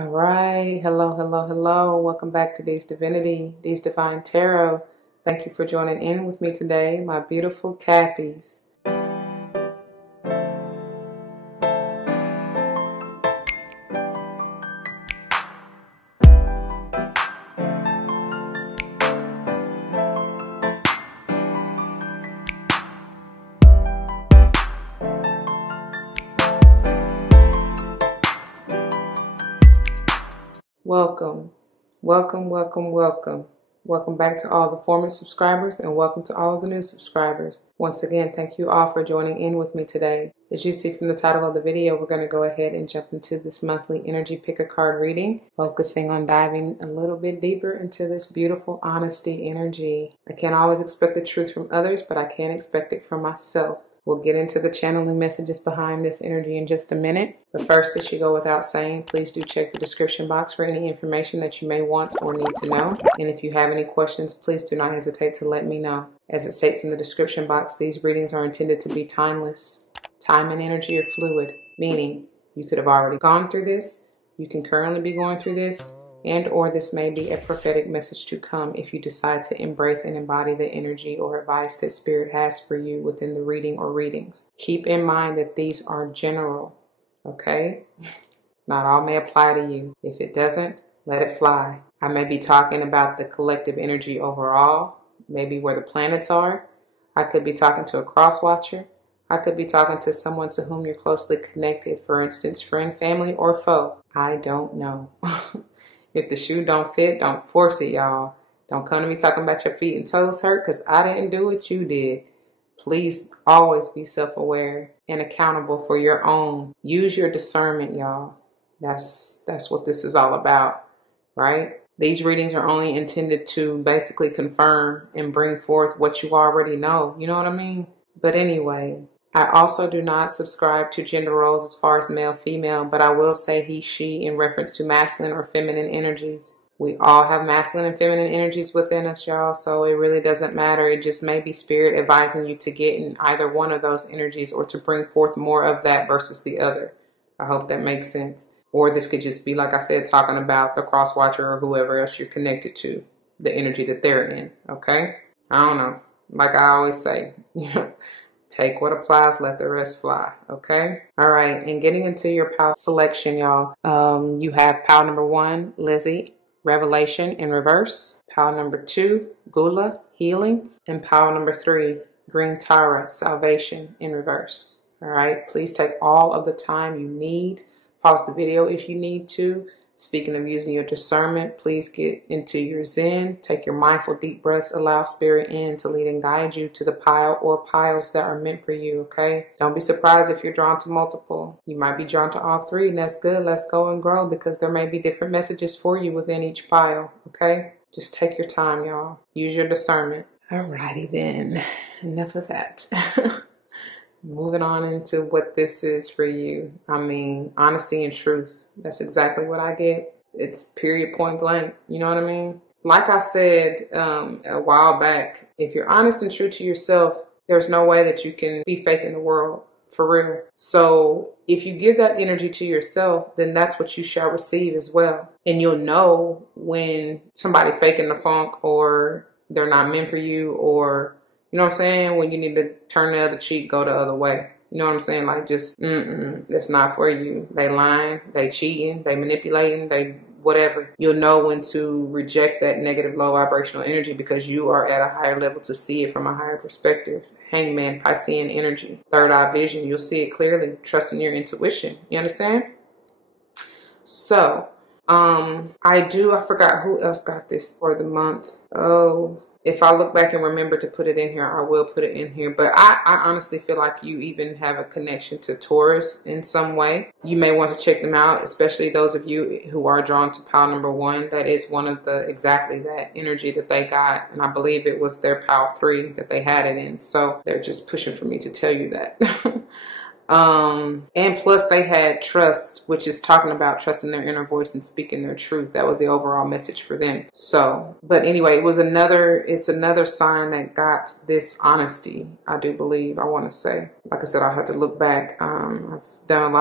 All right. Hello, hello, hello. Welcome back to D's Divinity, D's Divine Tarot. Thank you for joining in with me today, my beautiful Cappies. Welcome, welcome, welcome, welcome. Welcome back to all the former subscribers and welcome to all of the new subscribers. Once again, thank you all for joining in with me today. As you see from the title of the video, we're going to go ahead and jump into this monthly energy pick a card reading, focusing on diving a little bit deeper into this beautiful honesty energy. I can't always expect the truth from others, but I can expect it from myself. We'll get into the channeling messages behind this energy in just a minute. But first, it should go without saying, please do check the description box for any information that you may want or need to know. And if you have any questions, please do not hesitate to let me know. As it states in the description box, these readings are intended to be timeless. Time and energy are fluid, meaning you could have already gone through this, you can currently be going through this, and or this may be a prophetic message to come if you decide to embrace and embody the energy or advice that Spirit has for you within the reading or readings. Keep in mind that these are general, okay? Not all may apply to you. If it doesn't, let it fly. I may be talking about the collective energy overall, maybe where the planets are. I could be talking to a cross watcher. I could be talking to someone to whom you're closely connected, for instance, friend, family, or foe. I don't know. If the shoe don't fit, don't force it, y'all. Don't come to me talking about your feet and toes hurt because I didn't do it, you did. Please always be self-aware and accountable for your own. Use your discernment, y'all. That's what this is all about, right? These readings are only intended to basically confirm and bring forth what you already know. You know what I mean? But anyway, I also do not subscribe to gender roles as far as male, female, but I will say he, she in reference to masculine or feminine energies. We all have masculine and feminine energies within us, y'all, so it really doesn't matter. It just may be Spirit advising you to get in either one of those energies or to bring forth more of that versus the other. I hope that makes sense. Or this could just be, like I said, talking about the cross watcher or whoever else you're connected to, the energy that they're in, okay? I don't know. Like I always say, you know, take what applies, let the rest fly, okay? All right, and getting into your pile selection, y'all. You have pile number 1, Leizi, Revelation in reverse. Pile number 2, Gula, Healing. And pile number 3, Green Tara, Salvation in reverse. All right, please take all of the time you need. Pause the video if you need to. Speaking of using your discernment, please get into your zen. Take your mindful deep breaths. Allow Spirit in to lead and guide you to the pile or piles that are meant for you, okay? Don't be surprised if you're drawn to multiple. You might be drawn to all 3, and that's good. Let's go and grow because there may be different messages for you within each pile, okay? Just take your time, y'all. Use your discernment. Alrighty then. Enough of that. Moving on into what this is for you. I mean, honesty and truth. That's exactly what I get. It's period, point blank. You know what I mean? Like I said a while back, if you're honest and true to yourself, there's no way that you can be fake in the world. For real. So if you give that energy to yourself, then that's what you shall receive as well. And you'll know when somebody faking the funk or they're not meant for you, or you know what I'm saying? When you need to turn the other cheek, go the other way. You know what I'm saying? Like just, that's not for you. They lying, they cheating, they manipulating, they whatever. You'll know when to reject that negative low vibrational energy because you are at a higher level to see it from a higher perspective. Hangman, Piscean energy, third eye vision. You'll see it clearly. Trust in your intuition. You understand? So, I forgot who else got this for the month. Oh, if I look back and remember to put it in here, I will put it in here. But I honestly feel like you even have a connection to Taurus in some way. You may want to check them out, especially those of you who are drawn to pile number 1. That is one of the exactly that energy that they got. And I believe it was their pile 3 that they had it in. So they're just pushing for me to tell you that. And plus they had trust, which is talking about trusting their inner voice and speaking their truth. That was the overall message for them. So, but anyway, it's another sign that got this honesty, I do believe, I want to say. Like I said, I'll have to look back. I've done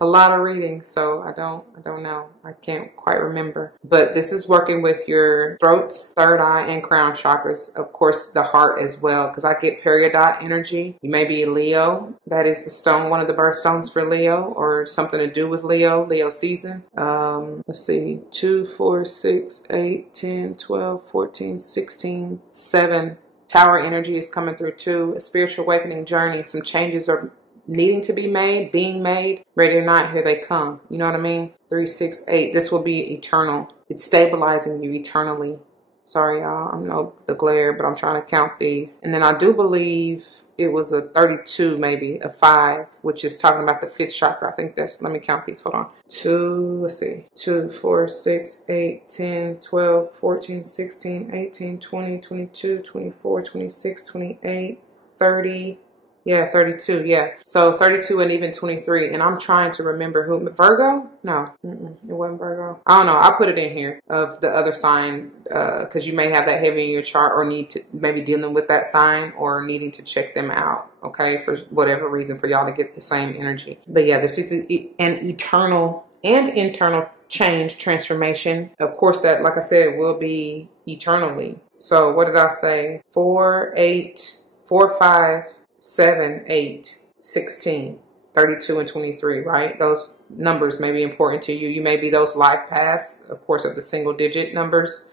a lot of readings, so I don't know. I can't quite remember. But this is working with your throat, third eye, and crown chakras. Of course, the heart as well, because I get peridot energy. You may be a Leo. That is the stone, one of the birthstones for Leo, or something to do with Leo season. Let's see, 2, 4, 6, 8, 10, 12, 14, 16, 7. Tower energy is coming through too. A spiritual awakening journey. Some changes are needing to be made, being made. Ready or not, here they come. You know what I mean? 3, 6, 8. This will be eternal. It's stabilizing you eternally. Sorry, y'all. I know the glare, but I'm trying to count these. And then I do believe it was a 32, maybe a 5, which is talking about the 5th chakra. I think that's, let me count these. Hold on. 2, let's see. 2, 4, 6, 8, 10, 12, 14, 16, 18, 20, 22, 24, 26, 28, 30. Yeah, 32, yeah. So 32 and even 23. And I'm trying to remember who, Virgo? No, it wasn't Virgo. I don't know. I put it in here of the other sign because you may have that heavy in your chart or need to maybe dealing with that sign or needing to check them out, okay, for whatever reason for y'all to get the same energy. But yeah, this is an eternal and internal change, transformation. Of course, that, like I said, will be eternally. So what did I say? 4, 8, 4, 5, 7, 8, 16, 32, and 23, right? Those numbers may be important to you. You may be those life paths, of course, of the single digit numbers.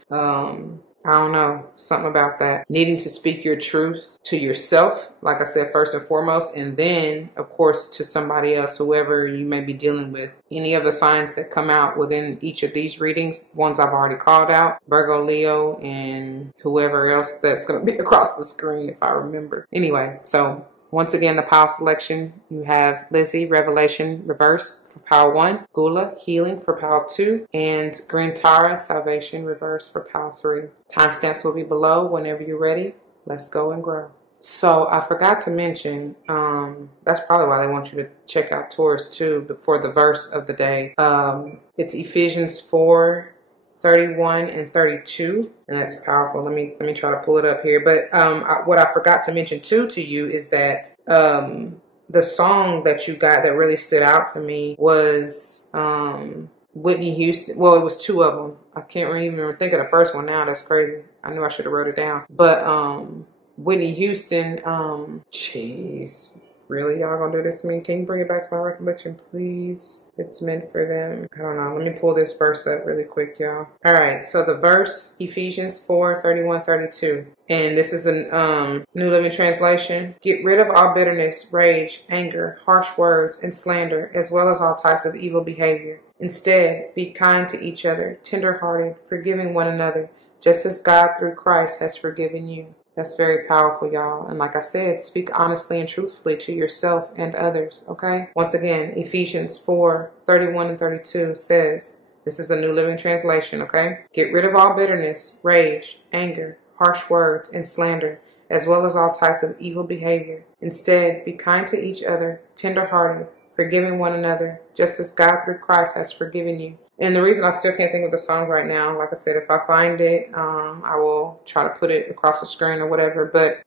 I don't know, something about that. Needing to speak your truth to yourself, like I said, first and foremost, and then, of course, to somebody else, whoever you may be dealing with. Any of the signs that come out within each of these readings, ones I've already called out, Virgo, Leo, and whoever else that's going to be across the screen if I remember. Anyway, so once again, the pile selection, you have Leizi, Revelation, Reverse for pile 1, Gula, Healing for pile 2, and Green Tara, Salvation, Reverse for pile 3. Timestamps will be below whenever you're ready. Let's go and grow. So I forgot to mention, that's probably why they want you to check out Taurus too, before the verse of the day. It's Ephesians 4, 31 and 32, and that's powerful. Let me try to pull it up here. But what I forgot to mention too to you is that the song that you got that really stood out to me was Whitney Houston. Well, it was 2 of them. I can't even remember. Think of the first one now. That's crazy. I knew I should have wrote it down. But Whitney Houston, jeez. Really, y'all gonna do this to me? Can you bring it back to my recollection, please? It's meant for them. I don't know. Let me pull this verse up really quick, y'all. All right. So the verse, Ephesians 4, 31, 32. And this is a New Living Translation. Get rid of all bitterness, rage, anger, harsh words, and slander, as well as all types of evil behavior. Instead, be kind to each other, tenderhearted, forgiving one another, just as God through Christ has forgiven you. That's very powerful, y'all. And like I said, speak honestly and truthfully to yourself and others, okay? Once again, Ephesians 4, 31 and 32 says, this is a New Living Translation, okay? Get rid of all bitterness, rage, anger, harsh words, and slander, as well as all types of evil behavior. Instead, be kind to each other, tenderhearted, forgiving one another, just as God through Christ has forgiven you. And the reason I still can't think of the song right now, like I said, if I find it, I will try to put it across the screen or whatever. But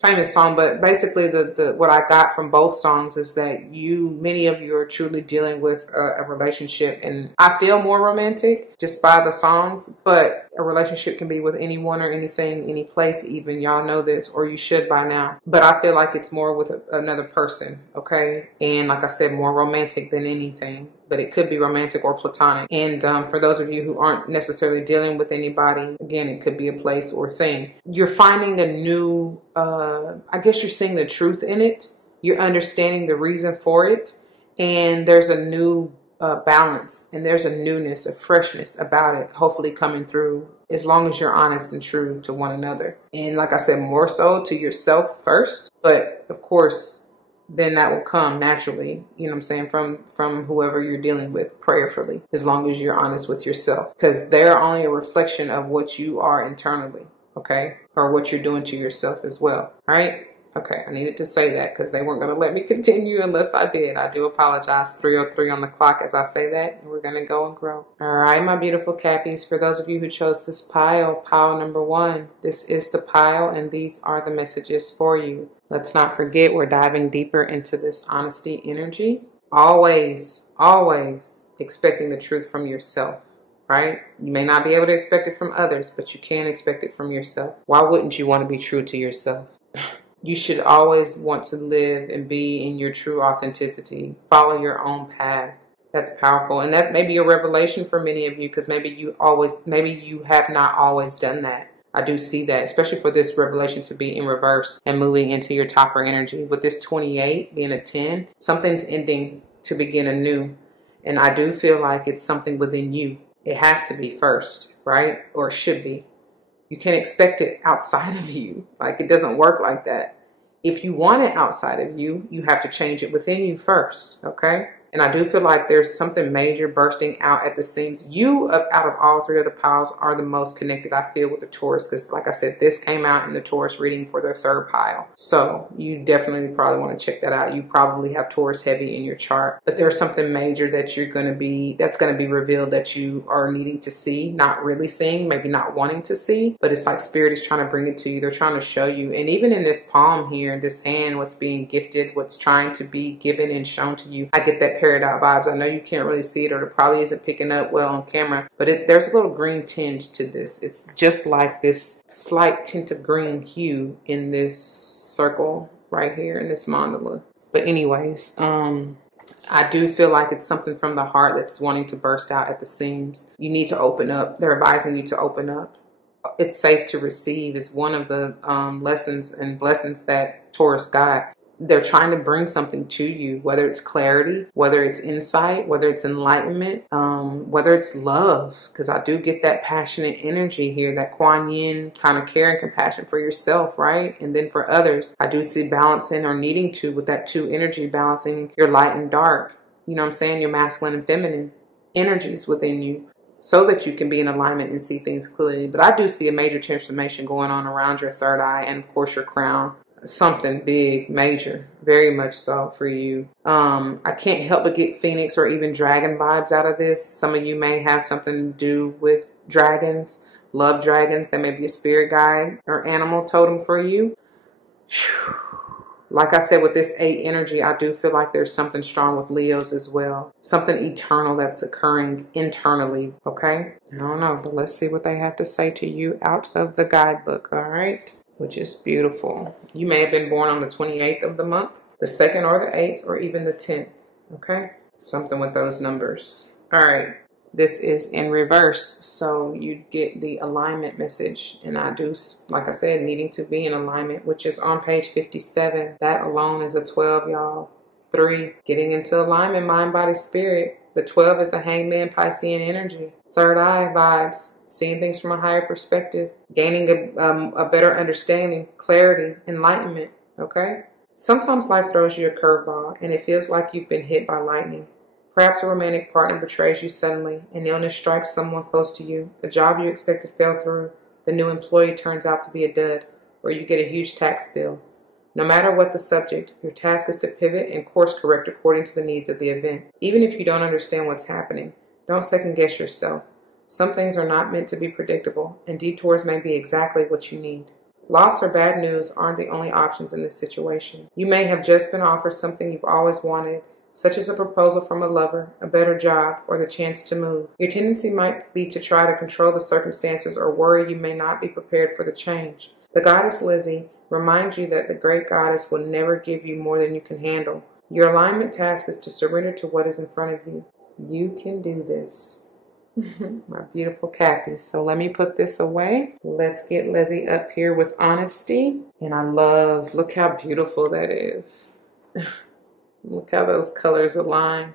famous song. But basically, the what I got from both songs is that many of you are truly dealing with a relationship, and I feel more romantic just by the songs. But a relationship can be with anyone or anything, any place. Even y'all know this, or you should by now. But I feel like it's more with another person, okay? And like I said, more romantic than anything. But it could be romantic or platonic. And for those of you who aren't necessarily dealing with anybody, again, it could be a place or thing. You're finding a new, I guess you're seeing the truth in it. You're understanding the reason for it. And there's a new balance. And there's a newness, a freshness about it, hopefully coming through as long as you're honest and true to one another. And like I said, more so to yourself first. But of course, then that will come naturally, you know what I'm saying, from whoever you're dealing with prayerfully, as long as you're honest with yourself, because they're only a reflection of what you are internally, okay, or what you're doing to yourself as well. All right. Okay, I needed to say that because they weren't going to let me continue unless I did. I do apologize. 3:03 on the clock as I say that, and we're going to go and grow. All right, my beautiful Cappies, for those of you who chose this pile number 1, this is the pile, and these are the messages for you. Let's not forget, we're diving deeper into this honesty energy. always, always expecting the truth from yourself, right? You may not be able to expect it from others, but you can expect it from yourself. Why wouldn't you want to be true to yourself? You should always want to live and be in your true authenticity. Follow your own path. That's powerful. And that may be a revelation for many of you, because maybe you have not always done that. I do see that, especially for this revelation to be in reverse and moving into your topper energy. With this 28 being a 10, something's ending to begin anew. And I do feel like it's something within you. It has to be first, right? Or it should be. You can't expect it outside of you. Like, it doesn't work like that. If you want it outside of you, you have to change it within you first, okay? And I do feel like there's something major bursting out at the seams. You, out of all three of the piles, are the most connected, I feel, with the Taurus. Because like I said, this came out in the Taurus reading for their third pile. So you definitely probably want to check that out. You probably have Taurus heavy in your chart. But there's something major that that's going to be revealed that you are needing to see. Not really seeing, maybe not wanting to see. But it's like Spirit is trying to bring it to you. They're trying to show you. And even in this palm here, this hand, what's being gifted, what's trying to be given and shown to you, I get that peridot vibes. I know you can't really see it, or it probably isn't picking up well on camera, but there's a little green tinge to this. It's just like this slight tint of green hue in this circle right here in this mandala. But anyways, I do feel like it's something from the heart that's wanting to burst out at the seams. You need to open up. They're advising you to open up. It's safe to receive is one of the lessons and blessings that Taurus got. They're trying to bring something to you, whether it's clarity, whether it's insight, whether it's enlightenment, whether it's love, because I do get that passionate energy here, that Kuan Yin kind of care and compassion for yourself, right? And then for others, I do see balancing, or needing to, with that 2 energy, balancing your light and dark, you know what I'm saying, your masculine and feminine energies within you, so that you can be in alignment and see things clearly. But I do see a major transformation going on around your third eye and, of course, your crown. Something big, major, very much so for you. I can't help but get Phoenix or even dragon vibes out of this. Some of you may have something to do with dragons, love dragons. That may be a spirit guide or animal totem for you. Like I said, with this 8 energy, I do feel like there's something strong with Leos as well. Something eternal that's occurring internally, okay? I don't know, but let's see what they have to say to you out of the guidebook, all right? Which is beautiful. You may have been born on the 28th of the month, the 2nd or the 8th, or even the 10th, okay? Something with those numbers. All right, this is in reverse, so you get the alignment message. And I do, like I said, needing to be in alignment, which is on page 57. That alone is a 12, y'all. 3, getting into alignment, mind, body, spirit. The 12 is the hangman, Piscean energy. Third eye vibes. Seeing things from a higher perspective, gaining a better understanding, clarity, enlightenment, okay? Sometimes life throws you a curveball and it feels like you've been hit by lightning. Perhaps a romantic partner betrays you suddenly, an illness strikes someone close to you, a job you expected fell through, the new employee turns out to be a dud, or you get a huge tax bill. No matter what the subject, your task is to pivot and course correct according to the needs of the event. Even if you don't understand what's happening, don't second guess yourself. Some things are not meant to be predictable, and detours may be exactly what you need. Loss or bad news aren't the only options in this situation. You may have just been offered something you've always wanted, such as a proposal from a lover, a better job, or the chance to move. Your tendency might be to try to control the circumstances or worry you may not be prepared for the change. The goddess Leizi reminds you that the great goddess will never give you more than you can handle. Your alignment task is to surrender to what is in front of you. You can do this. My beautiful Cappy. So let me put this away. Let's get Leizi up here with honesty. And I love, look how beautiful that is. Look how those colors align.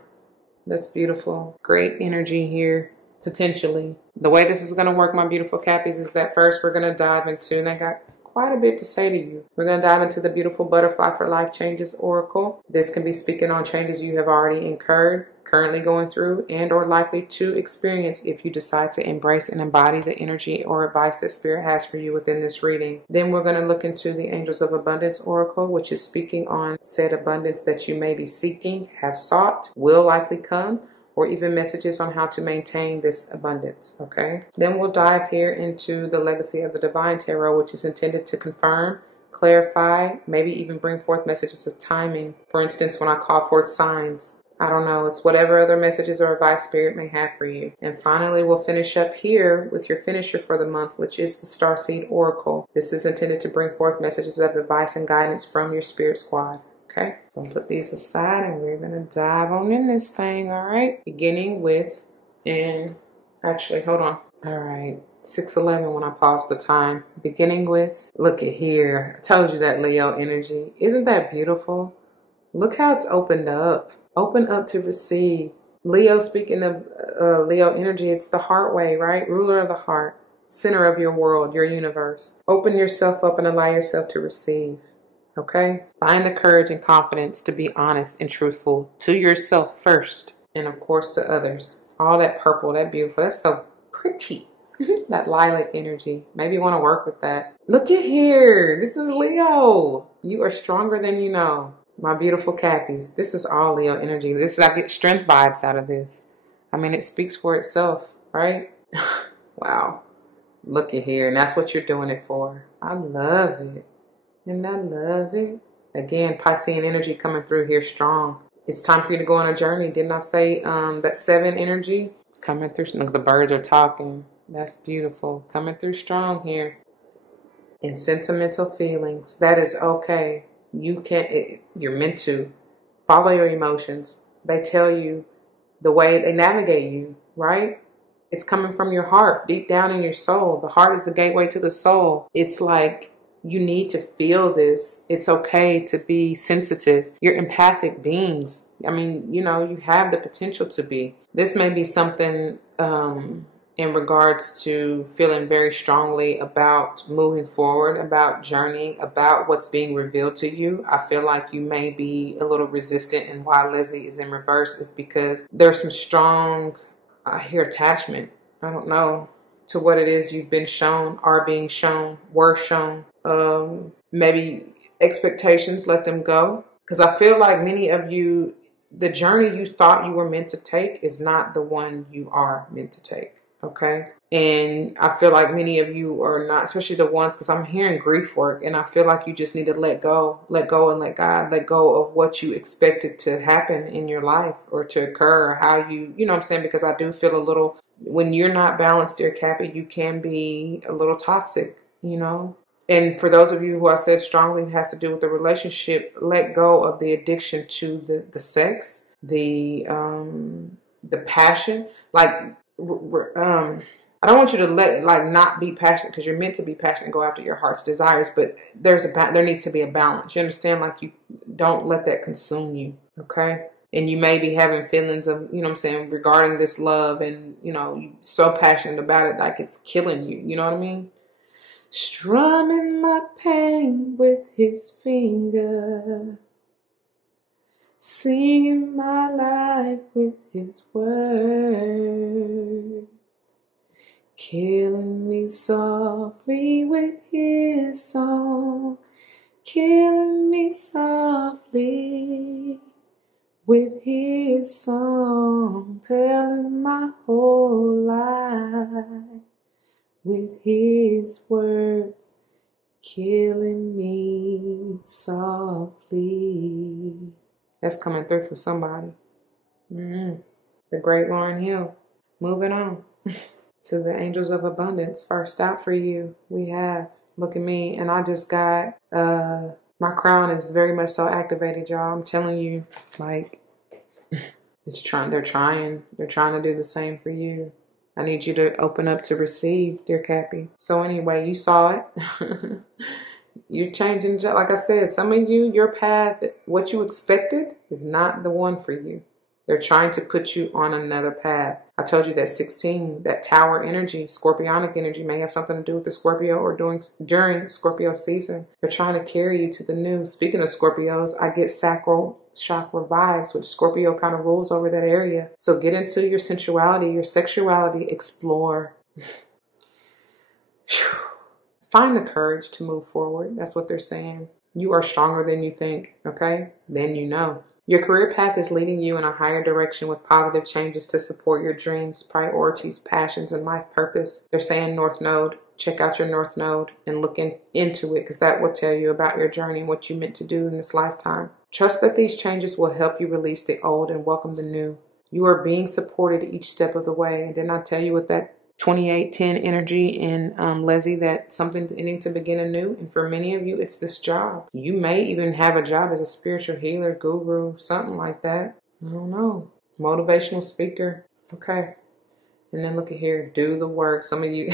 That's beautiful. Great energy here, potentially. The way this is going to work, my beautiful Cappies, is that first we're going to dive into, and I got quite a bit to say to you. We're going to dive into the beautiful Butterfly for Life Changes Oracle. This can be speaking on changes you have already incurred, currently going through, and or likely to experience if you decide to embrace and embody the energy or advice that Spirit has for you within this reading. Then we're going to look into the Angels of Abundance Oracle, which is speaking on said abundance that you may be seeking, have sought, will likely come, or even messages on how to maintain this abundance, okay? Then we'll dive here into the Legacy of the Divine Tarot, which is intended to confirm, clarify, maybe even bring forth messages of timing. For instance, when I call forth signs, I don't know. It's whatever other messages or advice Spirit may have for you. And finally, we'll finish up here with your finisher for the month, which is the Starseed Oracle. This is intended to bring forth messages of advice and guidance from your Spirit Squad. Okay, so I'll put these aside and we're going to dive on in this thing, all right? Beginning with, and actually, hold on. All right, 6:11 when I paused the time. Beginning with, look at here. I told you that Leo energy. Isn't that beautiful? Look how it's opened up. Open up to receive. Leo, speaking of Leo energy, it's the heart way, right? Ruler of the heart, center of your world, your universe. Open yourself up and allow yourself to receive. Okay? Find the courage and confidence to be honest and truthful to yourself first, and of course to others. All that purple, that beautiful, that's so pretty. That lilac energy. Maybe you want to work with that. Look at here. This is Leo. You are stronger than you know. My beautiful Cappies. This is all Leo energy. I get strength vibes out of this. I mean, it speaks for itself, right? Wow. Look at here. And that's what you're doing it for. I love it. And I love it. Again, Piscean energy coming through here strong. It's time for you to go on a journey. Didn't I say that 7 energy coming through? Look, the birds are talking. That's beautiful. Coming through strong here. And sentimental feelings. That is okay. You're meant to follow your emotions. They tell you the way they navigate you, right? It's coming from your heart, deep down in your soul. The heart is the gateway to the soul. It's like you need to feel this. It's okay to be sensitive. You're empathic beings. I mean, you know, you have the potential to be. This may be something in regards to feeling very strongly about moving forward, about journeying, about what's being revealed to you. I feel like you may be a little resistant, and why Leizi is in reverse is because there's some strong, I hear attachment. I don't know, to what it is you've been shown, are being shown, were shown. Maybe expectations, let them go. Because I feel like many of you, the journey you thought you were meant to take is not the one you are meant to take. Okay. And I feel like many of you are not, especially the ones, because I'm hearing grief work, and I feel like you just need to let go and let God, let go of what you expected to happen in your life or to occur, or how you know what I'm saying? Because I do feel a little, when you're not balanced, dear Cappy, you can be a little toxic, you know? And for those of you who I said strongly has to do with the relationship, let go of the addiction to the sex, the passion, like, I don't want you to let it like not be passionate, because you're meant to be passionate and go after your heart's desires, but there needs to be a balance. You understand? Like, you don't let that consume you. Okay. And you may be having feelings of, you know what I'm saying, regarding this love, and, you know, you're so passionate about it, like it's killing you. You know what I mean? Strumming my pain with his finger, singing my life with his words, killing me softly with his song, killing me softly with his song, telling my whole life with his words, killing me softly. That's coming through for somebody. The great Lauryn Hill. Moving on to the angels of abundance. First out for you, we have, look at me, and I just got, my crown is very much so activated, y'all. I'm telling you, like, they're trying to do the same for you. I need you to open up to receive, dear Cappy. So anyway, you saw it. You're changing, like I said, some of you, your path, what you expected is not the one for you. They're trying to put you on another path. I told you that 16, that tower energy, scorpionic energy, may have something to do with the Scorpio or during Scorpio season. They're trying to carry you to the new. Speaking of Scorpios, I get sacral chakra vibes, which Scorpio kind of rules over that area. So get into your sensuality, your sexuality, explore. Find the courage to move forward. That's what they're saying. You are stronger than you think, okay? Then you know. Your career path is leading you in a higher direction with positive changes to support your dreams, priorities, passions, and life purpose. They're saying North Node. Check out your North Node and look into it, because that will tell you about your journey and what you meant to do in this lifetime. Trust that these changes will help you release the old and welcome the new. You are being supported each step of the way. And didn't I tell you with that 2810 energy in Leizi that something's ending to begin anew? And for many of you, it's this job. You may even have a job as a spiritual healer, guru, something like that. I don't know. Motivational speaker. Okay. And then look at here, do the work. Some of you,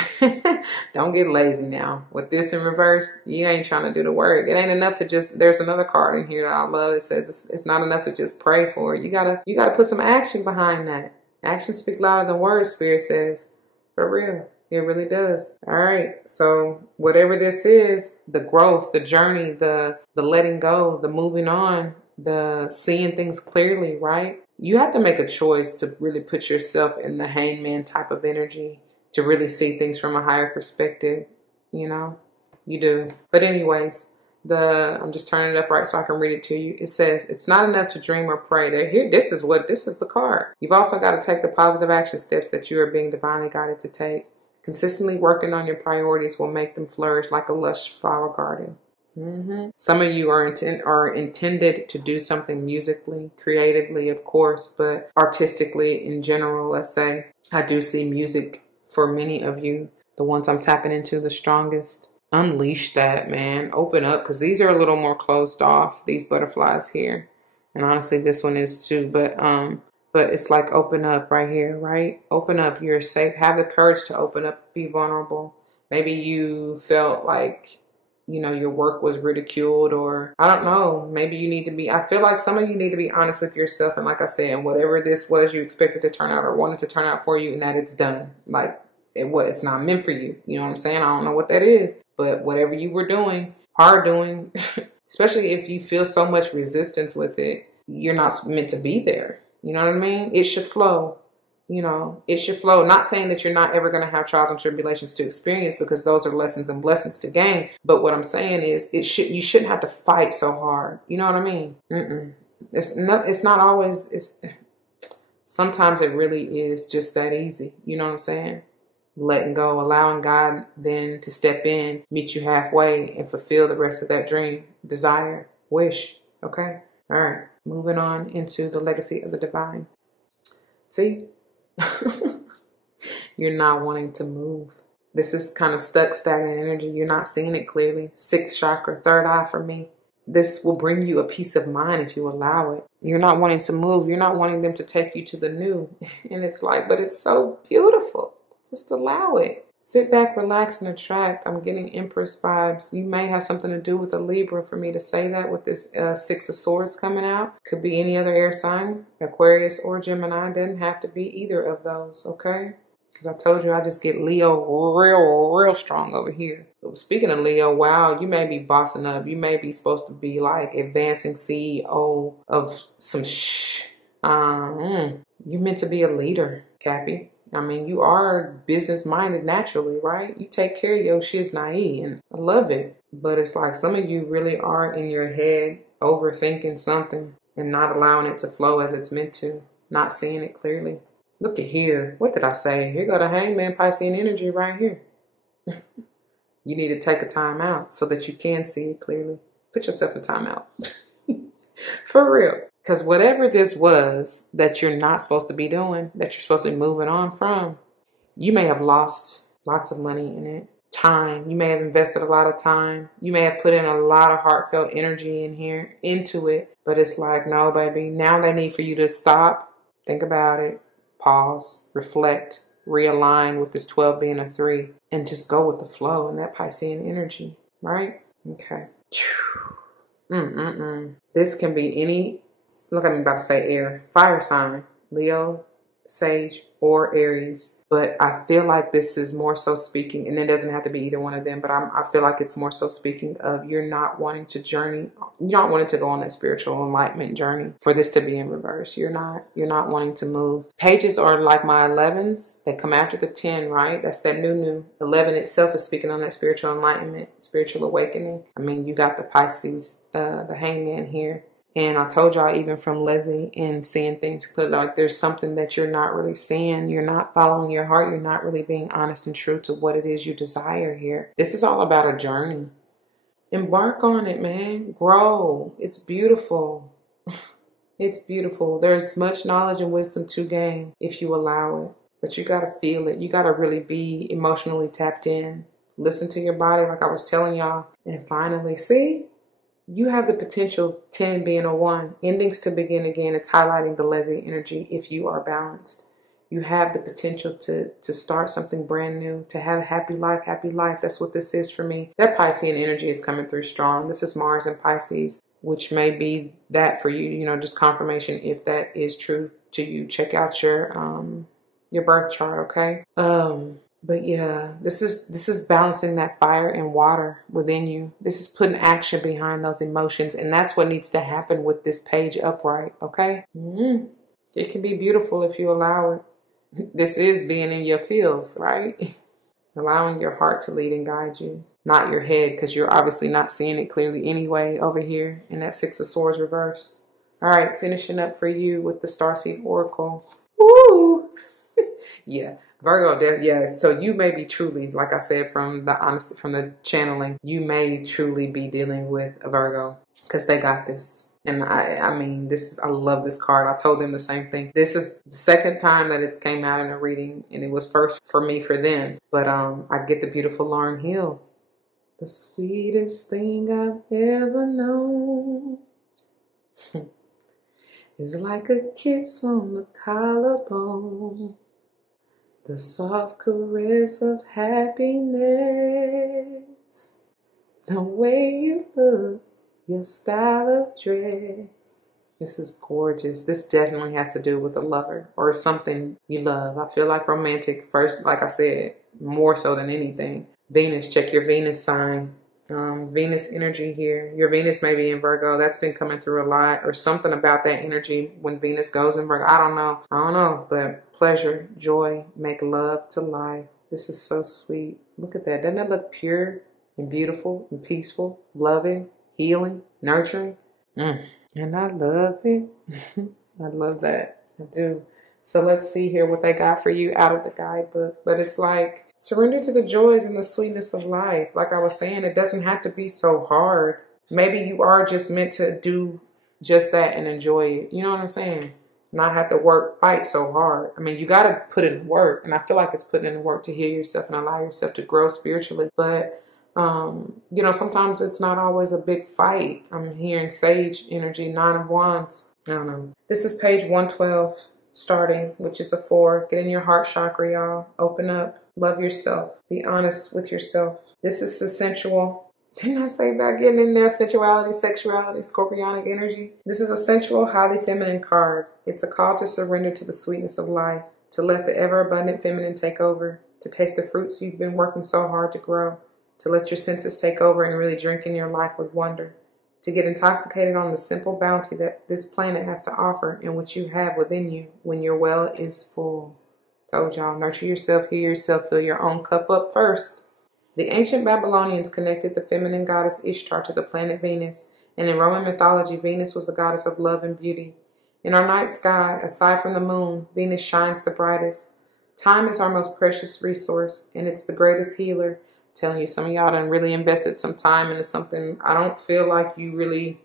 don't get lazy now. With this in reverse, you ain't trying to do the work. It ain't enough to just, there's another card in here that I love. It says it's not enough to just pray for it. You gotta put some action behind that. Actions speak louder than words, Spirit says. For real. It really does. All right. So whatever this is, the growth, the journey, the letting go, the moving on, the seeing things clearly, right? You have to make a choice to really put yourself in the hangman type of energy to really see things from a higher perspective. You know, you do. But anyways, I'm just turning it up right so I can read it to you. It says, it's not enough to dream or pray. They're here. This is the card. You've also got to take the positive action steps that you are being divinely guided to take. Consistently working on your priorities will make them flourish like a lush flower garden. Some of you are intended to do something musically, creatively, of course, but artistically in general, let's say. I do see music for many of you, the ones I'm tapping into the strongest. Unleash that, man. Open up, because these are a little more closed off, these butterflies here. And honestly, this one is too, but it's like open up right here, right? Open up. You're safe. Have the courage to open up, be vulnerable. Maybe you felt like, you know, your work was ridiculed, or I don't know, maybe you need to be, I feel like some of you need to be honest with yourself. And like I said, and whatever this was you expected to turn out or wanted to turn out for you, and that it's done. Like it's not meant for you. You know what I'm saying? I don't know what that is, but whatever you were doing, are doing, especially if you feel so much resistance with it, you're not meant to be there. You know what I mean? It should flow. You know, it should flow. Not saying that you're not ever going to have trials and tribulations to experience, because those are lessons and blessings to gain. But what I'm saying is you shouldn't have to fight so hard. You know what I mean? It's not always, sometimes it really is just that easy. You know what I'm saying? Letting go, allowing God then to step in, meet you halfway, and fulfill the rest of that dream, desire, wish. Okay? All right. Moving on into the legacy of the divine. See? You're not wanting to move. This is kind of stuck, stagnant energy. You're not seeing it clearly. Sixth chakra, third eye for me. This will bring you a peace of mind if you allow it. You're not wanting to move. You're not wanting them to take you to the new. And it's like, but it's so beautiful. Just allow it. Sit back, relax, and attract. I'm getting Empress vibes. You may have something to do with a Libra for me to say that with this Six of Swords coming out. Could be any other air sign, Aquarius or Gemini. Doesn't have to be either of those, okay? Because I told you I just get Leo real strong over here. But speaking of Leo, wow, you may be bossing up. You may be supposed to be like advancing CEO of some You're meant to be a leader, Cappy. I mean, you are business-minded naturally, right? You take care of your shiznai, and I love it. But it's like some of you really are in your head overthinking something and not allowing it to flow as it's meant to, not seeing it clearly. Look at here. What did I say? Here go the Hangman Piscean energy right here. You need to take a time out so that you can see it clearly. Put yourself in time out. For real. Because whatever this was that you're not supposed to be doing, that you're supposed to be moving on from, you may have lost lots of money in it. Time. You may have invested a lot of time. You may have put in a lot of heartfelt energy into it. But it's like, no, baby. Now they need for you to stop. Think about it. Pause. Reflect. Realign with this 12 being a 3. And just go with the flow and that Piscean energy. Right? Okay. This can be any... Look, I'm about to say air. Fire sign. Leo, Sage, or Aries. But I feel like this is more so speaking, and it doesn't have to be either one of them, but I feel like it's more so speaking of you're not wanting to journey. You're not wanting to go on that spiritual enlightenment journey for this to be in reverse. You're not wanting to move. Pages are like my 11s. They come after the 10, right? That's that new. 11 itself is speaking on that spiritual enlightenment, spiritual awakening. I mean, you got the Pisces, the Hangman here. And I told y'all, even from Leizi and seeing things clearly, like there's something that you're not really seeing. You're not following your heart. You're not really being honest and true to what it is you desire here. This is all about a journey. Embark on it, man. Grow. It's beautiful. It's beautiful. There's much knowledge and wisdom to gain if you allow it. But you got to feel it. You got to really be emotionally tapped in. Listen to your body like I was telling y'all. And finally, see, you have the potential, 10 being a 1. Endings to begin again. It's highlighting the Leizi energy if you are balanced. You have the potential to start something brand new, to have a happy life, happy life. That's what this is for me. That Piscean energy is coming through strong. This is Mars and Pisces, which may be that for you, you know, just confirmation if that is true to you. Check out your birth chart, okay? But yeah, this is balancing that fire and water within you. This is putting action behind those emotions, and that's what needs to happen with this page upright, okay? It can be beautiful if you allow it. This is being in your feels, right? Allowing your heart to lead and guide you, not your head, because you're obviously not seeing it clearly anyway over here in that 6 of Swords reversed. All right, finishing up for you with the Starseed Oracle. Woo! Yeah, Virgo, yeah. So you may be truly, like I said, from the channeling, you may truly be dealing with a Virgo because they got this. And I mean, I love this card. I told them the same thing. This is the second time that it's came out in a reading, and it was first for me for them. But I get the beautiful Lauryn Hill. The sweetest thing I've ever known is like a kiss on the collarbone. The soft caress of happiness. The way you look. Your style of dress. This is gorgeous. This definitely has to do with a lover or something you love. I feel like romantic first, like I said, more so than anything. Venus, check your Venus sign. Venus energy here. Your Venus may be in Virgo. That's been coming through a lot, or something about that energy when Venus goes in Virgo. I don't know. But pleasure, joy, make love to life. This is so sweet. Look at that. Doesn't that look pure and beautiful and peaceful, loving? Healing, nurturing, and I love it. I love that. I do. So let's see here what they got for you out of the guidebook. But it's like, surrender to the joys and the sweetness of life. Like I was saying, it doesn't have to be so hard. Maybe you are just meant to do just that and enjoy it. You know what I'm saying? Not have to fight so hard. I mean, you got to put in work. And I feel like it's putting in the work to heal yourself and allow yourself to grow spiritually. But you know, sometimes it's not always a big fight. I'm hearing Sage energy, 9 of Wands. I don't know. This is page 112, starting, which is a 4. Get in your heart chakra, y'all. Open up. Love yourself. Be honest with yourself. This is the sensual. Didn't I say about getting in there? Sensuality, sexuality, scorpionic energy. This is a sensual, highly feminine card. It's a call to surrender to the sweetness of life, to let the ever-abundant feminine take over, to taste the fruits you've been working so hard to grow. To let your senses take over and really drink in your life with wonder. To get intoxicated on the simple bounty that this planet has to offer and what you have within you when your well is full. Told y'all, nurture yourself, heal yourself, fill your own cup up first. The ancient Babylonians connected the feminine goddess Ishtar to the planet Venus, and in Roman mythology, Venus was the goddess of love and beauty. In our night sky, aside from the moon, Venus shines the brightest. Time is our most precious resource, and it's the greatest healer. Telling you, some of y'all done really invested some time into something I don't feel like you really,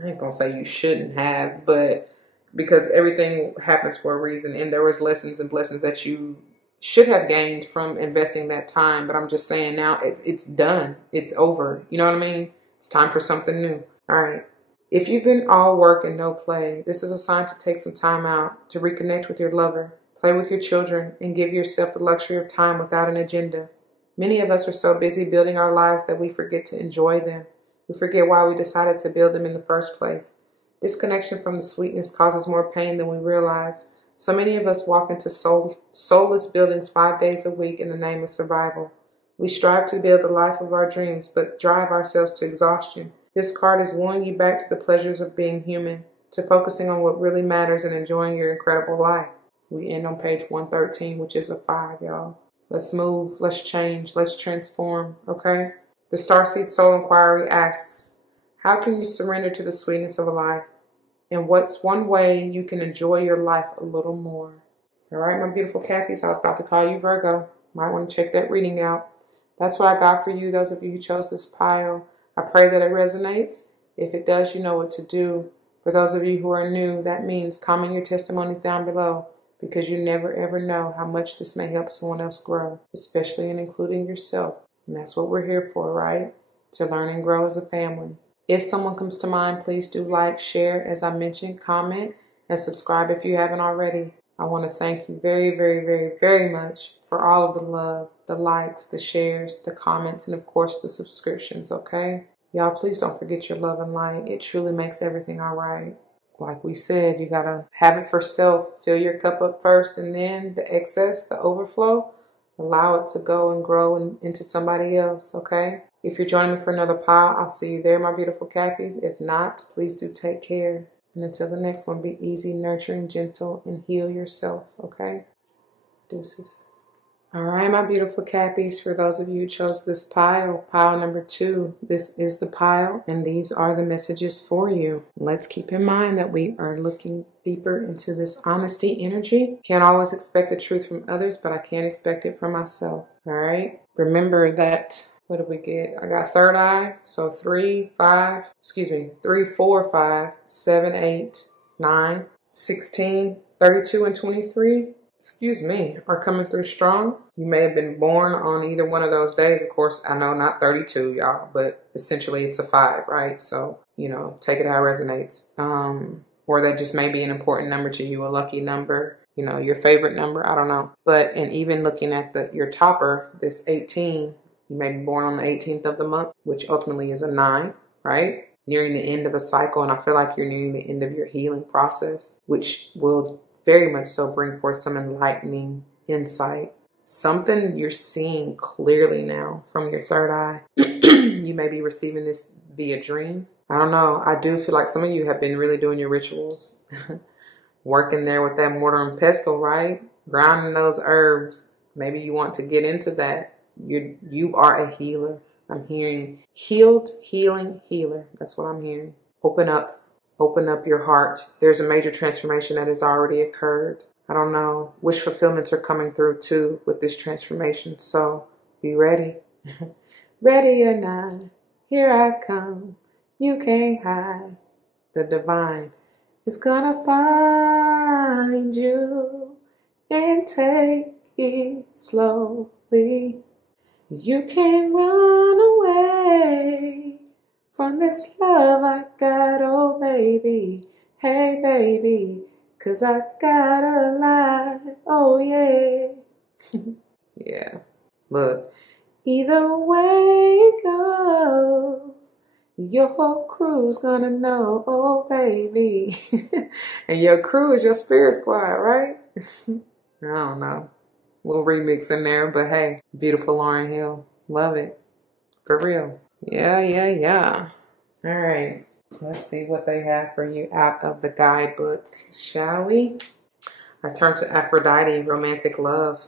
I ain't gonna say you shouldn't have, but because everything happens for a reason, and there was lessons and blessings that you should have gained from investing that time. But I'm just saying now it's done. It's over. You know what I mean? It's time for something new. All right. If you've been all work and no play, this is a sign to take some time out to reconnect with your lover, play with your children, and give yourself the luxury of time without an agenda. Many of us are so busy building our lives that we forget to enjoy them. We forget why we decided to build them in the first place. Disconnection from the sweetness causes more pain than we realize. So many of us walk into soulless buildings 5 days a week in the name of survival. We strive to build the life of our dreams, but drive ourselves to exhaustion. This card is wooing you back to the pleasures of being human, to focusing on what really matters and enjoying your incredible life. We end on page 113, which is a 5, y'all. Let's move, let's change, let's transform, okay? The Starseed Soul Inquiry asks, how can you surrender to the sweetness of life? And what's one way you can enjoy your life a little more? All right, my beautiful Cappies, I was about to call you Virgo. Might want to check that reading out. That's what I got for you, those of you who chose this pile. I pray that it resonates. If it does, you know what to do. For those of you who are new, that means comment your testimonies down below, because you never ever know how much this may help someone else grow, especially and including yourself. And that's what we're here for, right? To learn and grow as a family. If someone comes to mind, please do like, share, as I mentioned, comment, and subscribe if you haven't already. I want to thank you very, very, very, very much for all of the love, the likes, the shares, the comments, and of course the subscriptions, okay? Y'all, please don't forget your love and light. It truly makes everything all right. Like we said, you got to have it for self. Fill your cup up first, and then the excess, the overflow, allow it to go and grow into somebody else, okay? If you're joining me for another pile, I'll see you there, my beautiful Cappies. If not, please do take care. And until the next one, be easy, nurturing, gentle, and heal yourself, okay? Deuces. All right, my beautiful Cappies, for those of you who chose this pile number 2, this is the pile, and these are the messages for you. Let's keep in mind that we are looking deeper into this honesty energy. Can't always expect the truth from others, but I can expect it from myself, all right? Remember that, what did we get? I got third eye, so 3, 4, 5, 7, 8, 9, 16, 32, and 23. Are coming through strong. You may have been born on either one of those days. Of course, I know not 32, y'all, but essentially it's a 5, right? So, you know, take it how it resonates. Or that just may be an important number to you, a lucky number, you know, your favorite number, I don't know. But, and even looking at your topper, this 18, you may be born on the 18th of the month, which ultimately is a 9, right? Nearing the end of a cycle, and I feel like you're nearing the end of your healing process, which will very much so bring forth some enlightening insight. Something you're seeing clearly now from your third eye. You may be receiving this via dreams. I don't know. I do feel like some of you have been really doing your rituals. Working there with that mortar and pestle, right? Grounding those herbs. Maybe you want to get into that. You are a healer. I'm hearing healed, healing, healer. That's what I'm hearing. Open up your heart. There's a major transformation that has already occurred. I don't know. Wish fulfillments are coming through too with this transformation. So be ready. Ready or not, here I come. You can't hide. The divine is gonna find you and take it slowly. You can't run away from this love I got, oh baby, hey baby, 'cause I got a lot, oh yeah. Yeah, look, either way it goes, your whole crew's gonna know, oh baby. And your crew is your spirit squad, right? I don't know. Little remix in there, but hey, beautiful Lauryn Hill. Love it. For real. Yeah. All right. Let's see what they have for you out of the guidebook, shall we? I turn to Aphrodite, romantic love.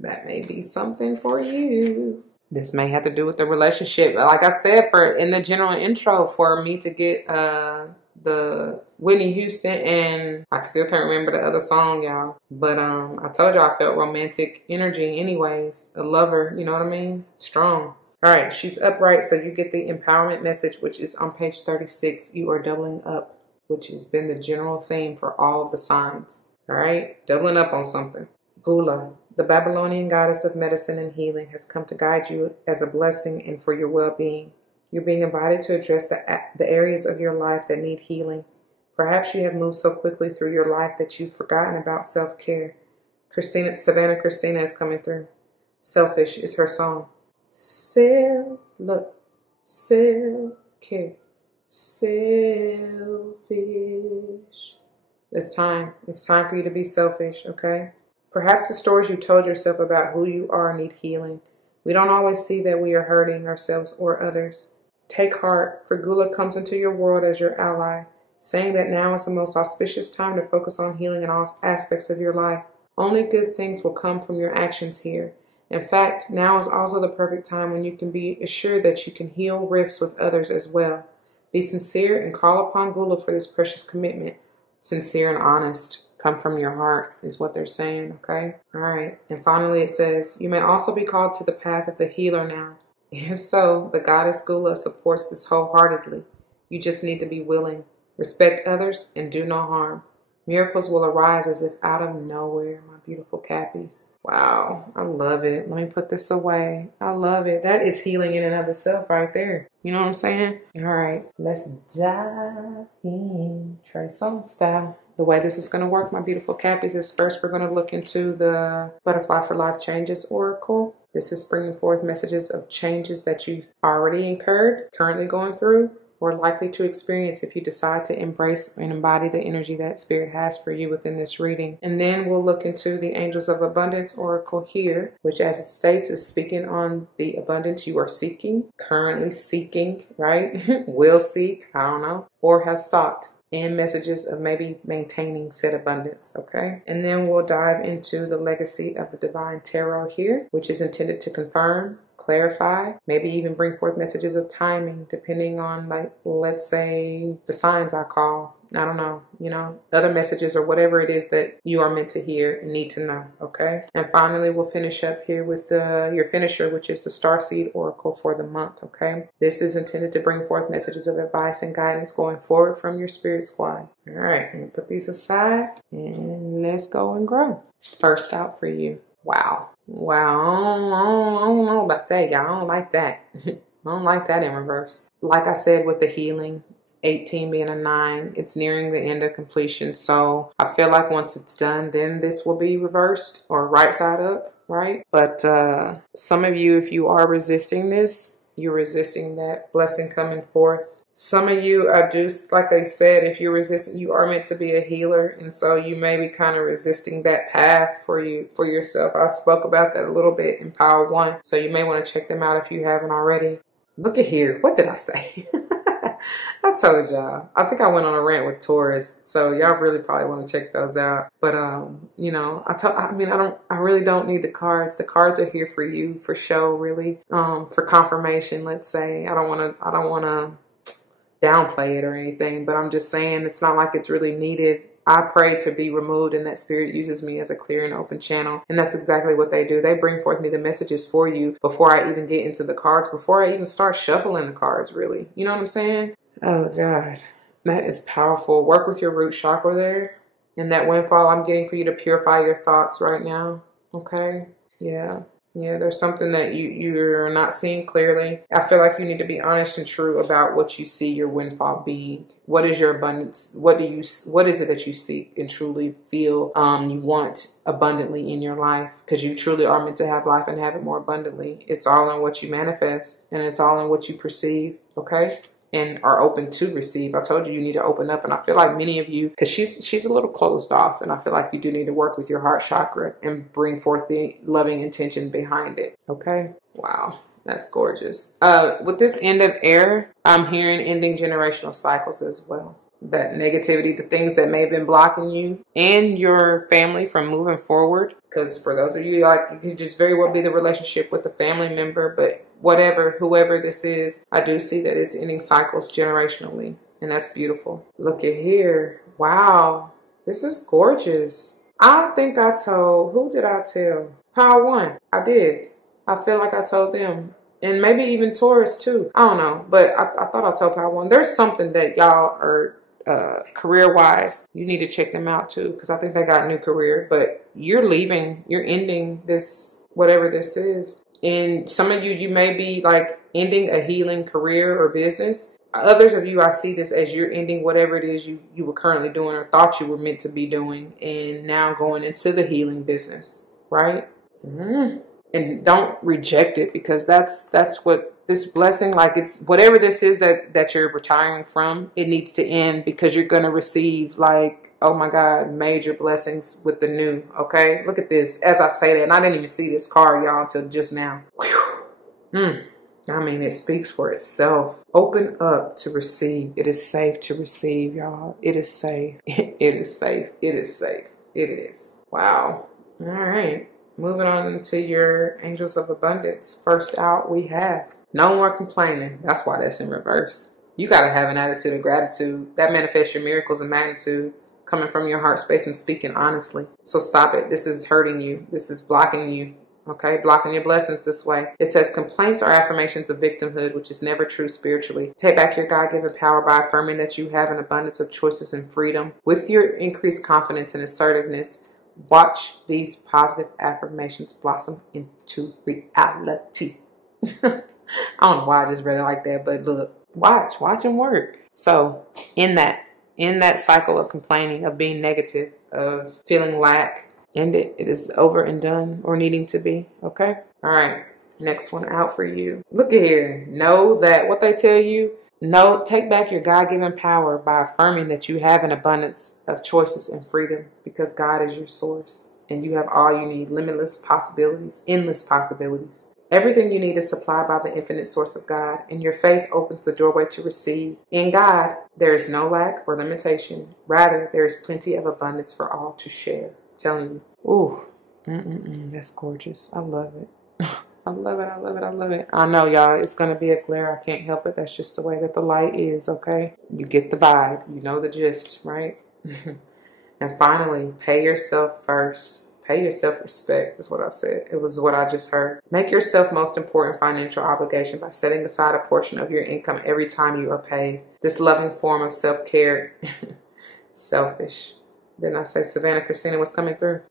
That may be something for you. This may have to do with the relationship. Like I said, in the general intro, for me to get the Whitney Houston, and I still can't remember the other song, y'all. But I told y'all I felt romantic energy anyways. A lover, you know what I mean? Strong. All right, she's upright, so you get the empowerment message, which is on page 36. You are doubling up, which has been the general theme for all of the signs. All right, doubling up on something. Gula, the Babylonian goddess of medicine and healing, has come to guide you as a blessing and for your well-being. You're being invited to address the areas of your life that need healing. Perhaps you have moved so quickly through your life that you've forgotten about self-care. Savannah Christina is coming through. Selfish is her song. Self-care, selfish. It's time for you to be selfish, okay? Perhaps the stories you told yourself about who you are need healing. We don't always see that we are hurting ourselves or others. Take heart, for Gula comes into your world as your ally, saying that now is the most auspicious time to focus on healing in all aspects of your life. Only good things will come from your actions here. In fact, now is also the perfect time when you can be assured that you can heal rifts with others as well. Be sincere and call upon Gula for this precious commitment. Sincere and honest. Come from your heart is what they're saying, okay? All right. And finally it says, you may also be called to the path of the healer now. If so, the goddess Gula supports this wholeheartedly. You just need to be willing. Respect others and do no harm. Miracles will arise as if out of nowhere, my beautiful Cappies. Wow, I love it. Let me put this away. I love it. That is healing in and of itself right there. You know what I'm saying? All right, let's dive in. Trey Songz style. The way this is going to work, my beautiful Cappies, is first we're going to look into the Butterfly for Life Changes Oracle. This is bringing forth messages of changes that you already incurred, currently going through, or likely to experience if you decide to embrace and embody the energy that Spirit has for you within this reading. And then we'll look into the Angels of Abundance Oracle here, which as it states is speaking on the abundance you are seeking, currently seeking, right? Will seek, I don't know, or has sought. And messages of maybe maintaining said abundance, okay? And then we'll dive into the legacy of the Divine Tarot here, which is intended to confirm, clarify, maybe even bring forth messages of timing, depending on, like, let's say, the signs I call. I don't know, you know, other messages or whatever it is that you are meant to hear and need to know, okay? And finally, we'll finish up here with your finisher, which is the Starseed Oracle for the month, okay? This is intended to bring forth messages of advice and guidance going forward from your spirit squad. All right, I'm gonna put these aside and let's go and grow. First out for you. Wow. Wow, I don't know about that, y'all. I don't like that. I don't like that in reverse. Like I said with the healing, 18 being a 9, it's nearing the end of completion. So I feel like once it's done, then this will be reversed or right side up, right? But some of you, if you are resisting this, you're resisting that blessing coming forth. Some of you are just, like they said, if you're resisting, you are meant to be a healer. And so you may be kind of resisting that path for yourself. I spoke about that a little bit in Power 1. So you may want to check them out if you haven't already. Look at here. What did I say? I told y'all. I think I went on a rant with Taurus, so y'all really probably want to check those out. But you know, I really don't need the cards. The cards are here for you, for show, really, for confirmation. Let's say I don't want to downplay it or anything, but I'm just saying it's not like it's really needed. I pray to be removed and that Spirit uses me as a clear and open channel. And that's exactly what they do. They bring forth me the messages for you before I even get into the cards, before I even start shuffling the cards, really. You know what I'm saying? Oh, God. That is powerful. Work with your root chakra there. And that windfall I'm getting for you to purify your thoughts right now. Okay? Yeah. Yeah, there's something that you're not seeing clearly. I feel like you need to be honest and true about what you see your windfall being. What is your abundance? What is it that you seek and truly feel you want abundantly in your life? Because you truly are meant to have life and have it more abundantly. It's all in what you manifest and it's all in what you perceive, okay? And are open to receive. I told you you need to open up, and I feel like many of you, because she's a little closed off, and I feel like you do need to work with your heart chakra and bring forth the loving intention behind it. Okay? Wow, that's gorgeous. With this end of air, I'm hearing ending generational cycles as well. That negativity, the things that may have been blocking you and your family from moving forward. Because for those of you, like, it could just very well be the relationship with a family member, but whoever this is, I do see that it's ending cycles generationally, and that's beautiful. Look at here. Wow, this is gorgeous. I think I told, who did I tell? Power 1. I did. I feel like I told them. And maybe even Taurus too. I don't know, but I thought I told Power 1. There's something that y'all are career-wise, you need to check them out too, because I think they got a new career, but you're leaving, you're ending this, whatever this is. And some of you may be like ending a healing career or business. Others of you, I see this as you're ending whatever it is you were currently doing or thought you were meant to be doing, and now going into the healing business, right? And don't reject it, because that's what this blessing, like, it's whatever this is that you're retiring from, it needs to end, because you're going to receive, like, oh my God, major blessings with the new, okay? Look at this. As I say that, and I didn't even see this card, y'all, until just now. I mean, it speaks for itself. Open up to receive. It is safe to receive, y'all. It is safe. It is safe. It is safe. It is. Wow. All right. Moving on into your Angels of Abundance. First out, we have no more complaining. That's why that's in reverse. You got to have an attitude of gratitude. That manifests your miracles and magnitudes coming from your heart space and speaking honestly. So stop it. This is hurting you. This is blocking you. Okay, blocking your blessings this way. It says complaints are affirmations of victimhood, which is never true spiritually. Take back your God-given power by affirming that you have an abundance of choices and freedom. With your increased confidence and assertiveness, watch these positive affirmations blossom into reality. I don't know why I just read it like that, but look, watch them work. So in that cycle of complaining, of being negative, of feeling lack, end it. It is over and done, or needing to be. Okay. All right. Next one out for you. Look at here. Know that what they tell you. No, take back your God-given power by affirming that you have an abundance of choices and freedom, because God is your source and you have all you need. Limitless possibilities, endless possibilities. Everything you need is supplied by the infinite source of God, and your faith opens the doorway to receive. In God, there is no lack or limitation. Rather, there is plenty of abundance for all to share. Telling you, ooh, that's gorgeous. I love it. I love it. I love it. I love it. I know, y'all, it's going to be a glare. I can't help it. That's just the way that the light is, okay? You get the vibe. You know the gist, right? And finally, pay yourself first. Pay yourself respect is what I said. It was what I just heard. Make yourself most important financial obligation by setting aside a portion of your income every time you are paid. This loving form of self-care, selfish. Didn't I say Savannah Christina was coming through?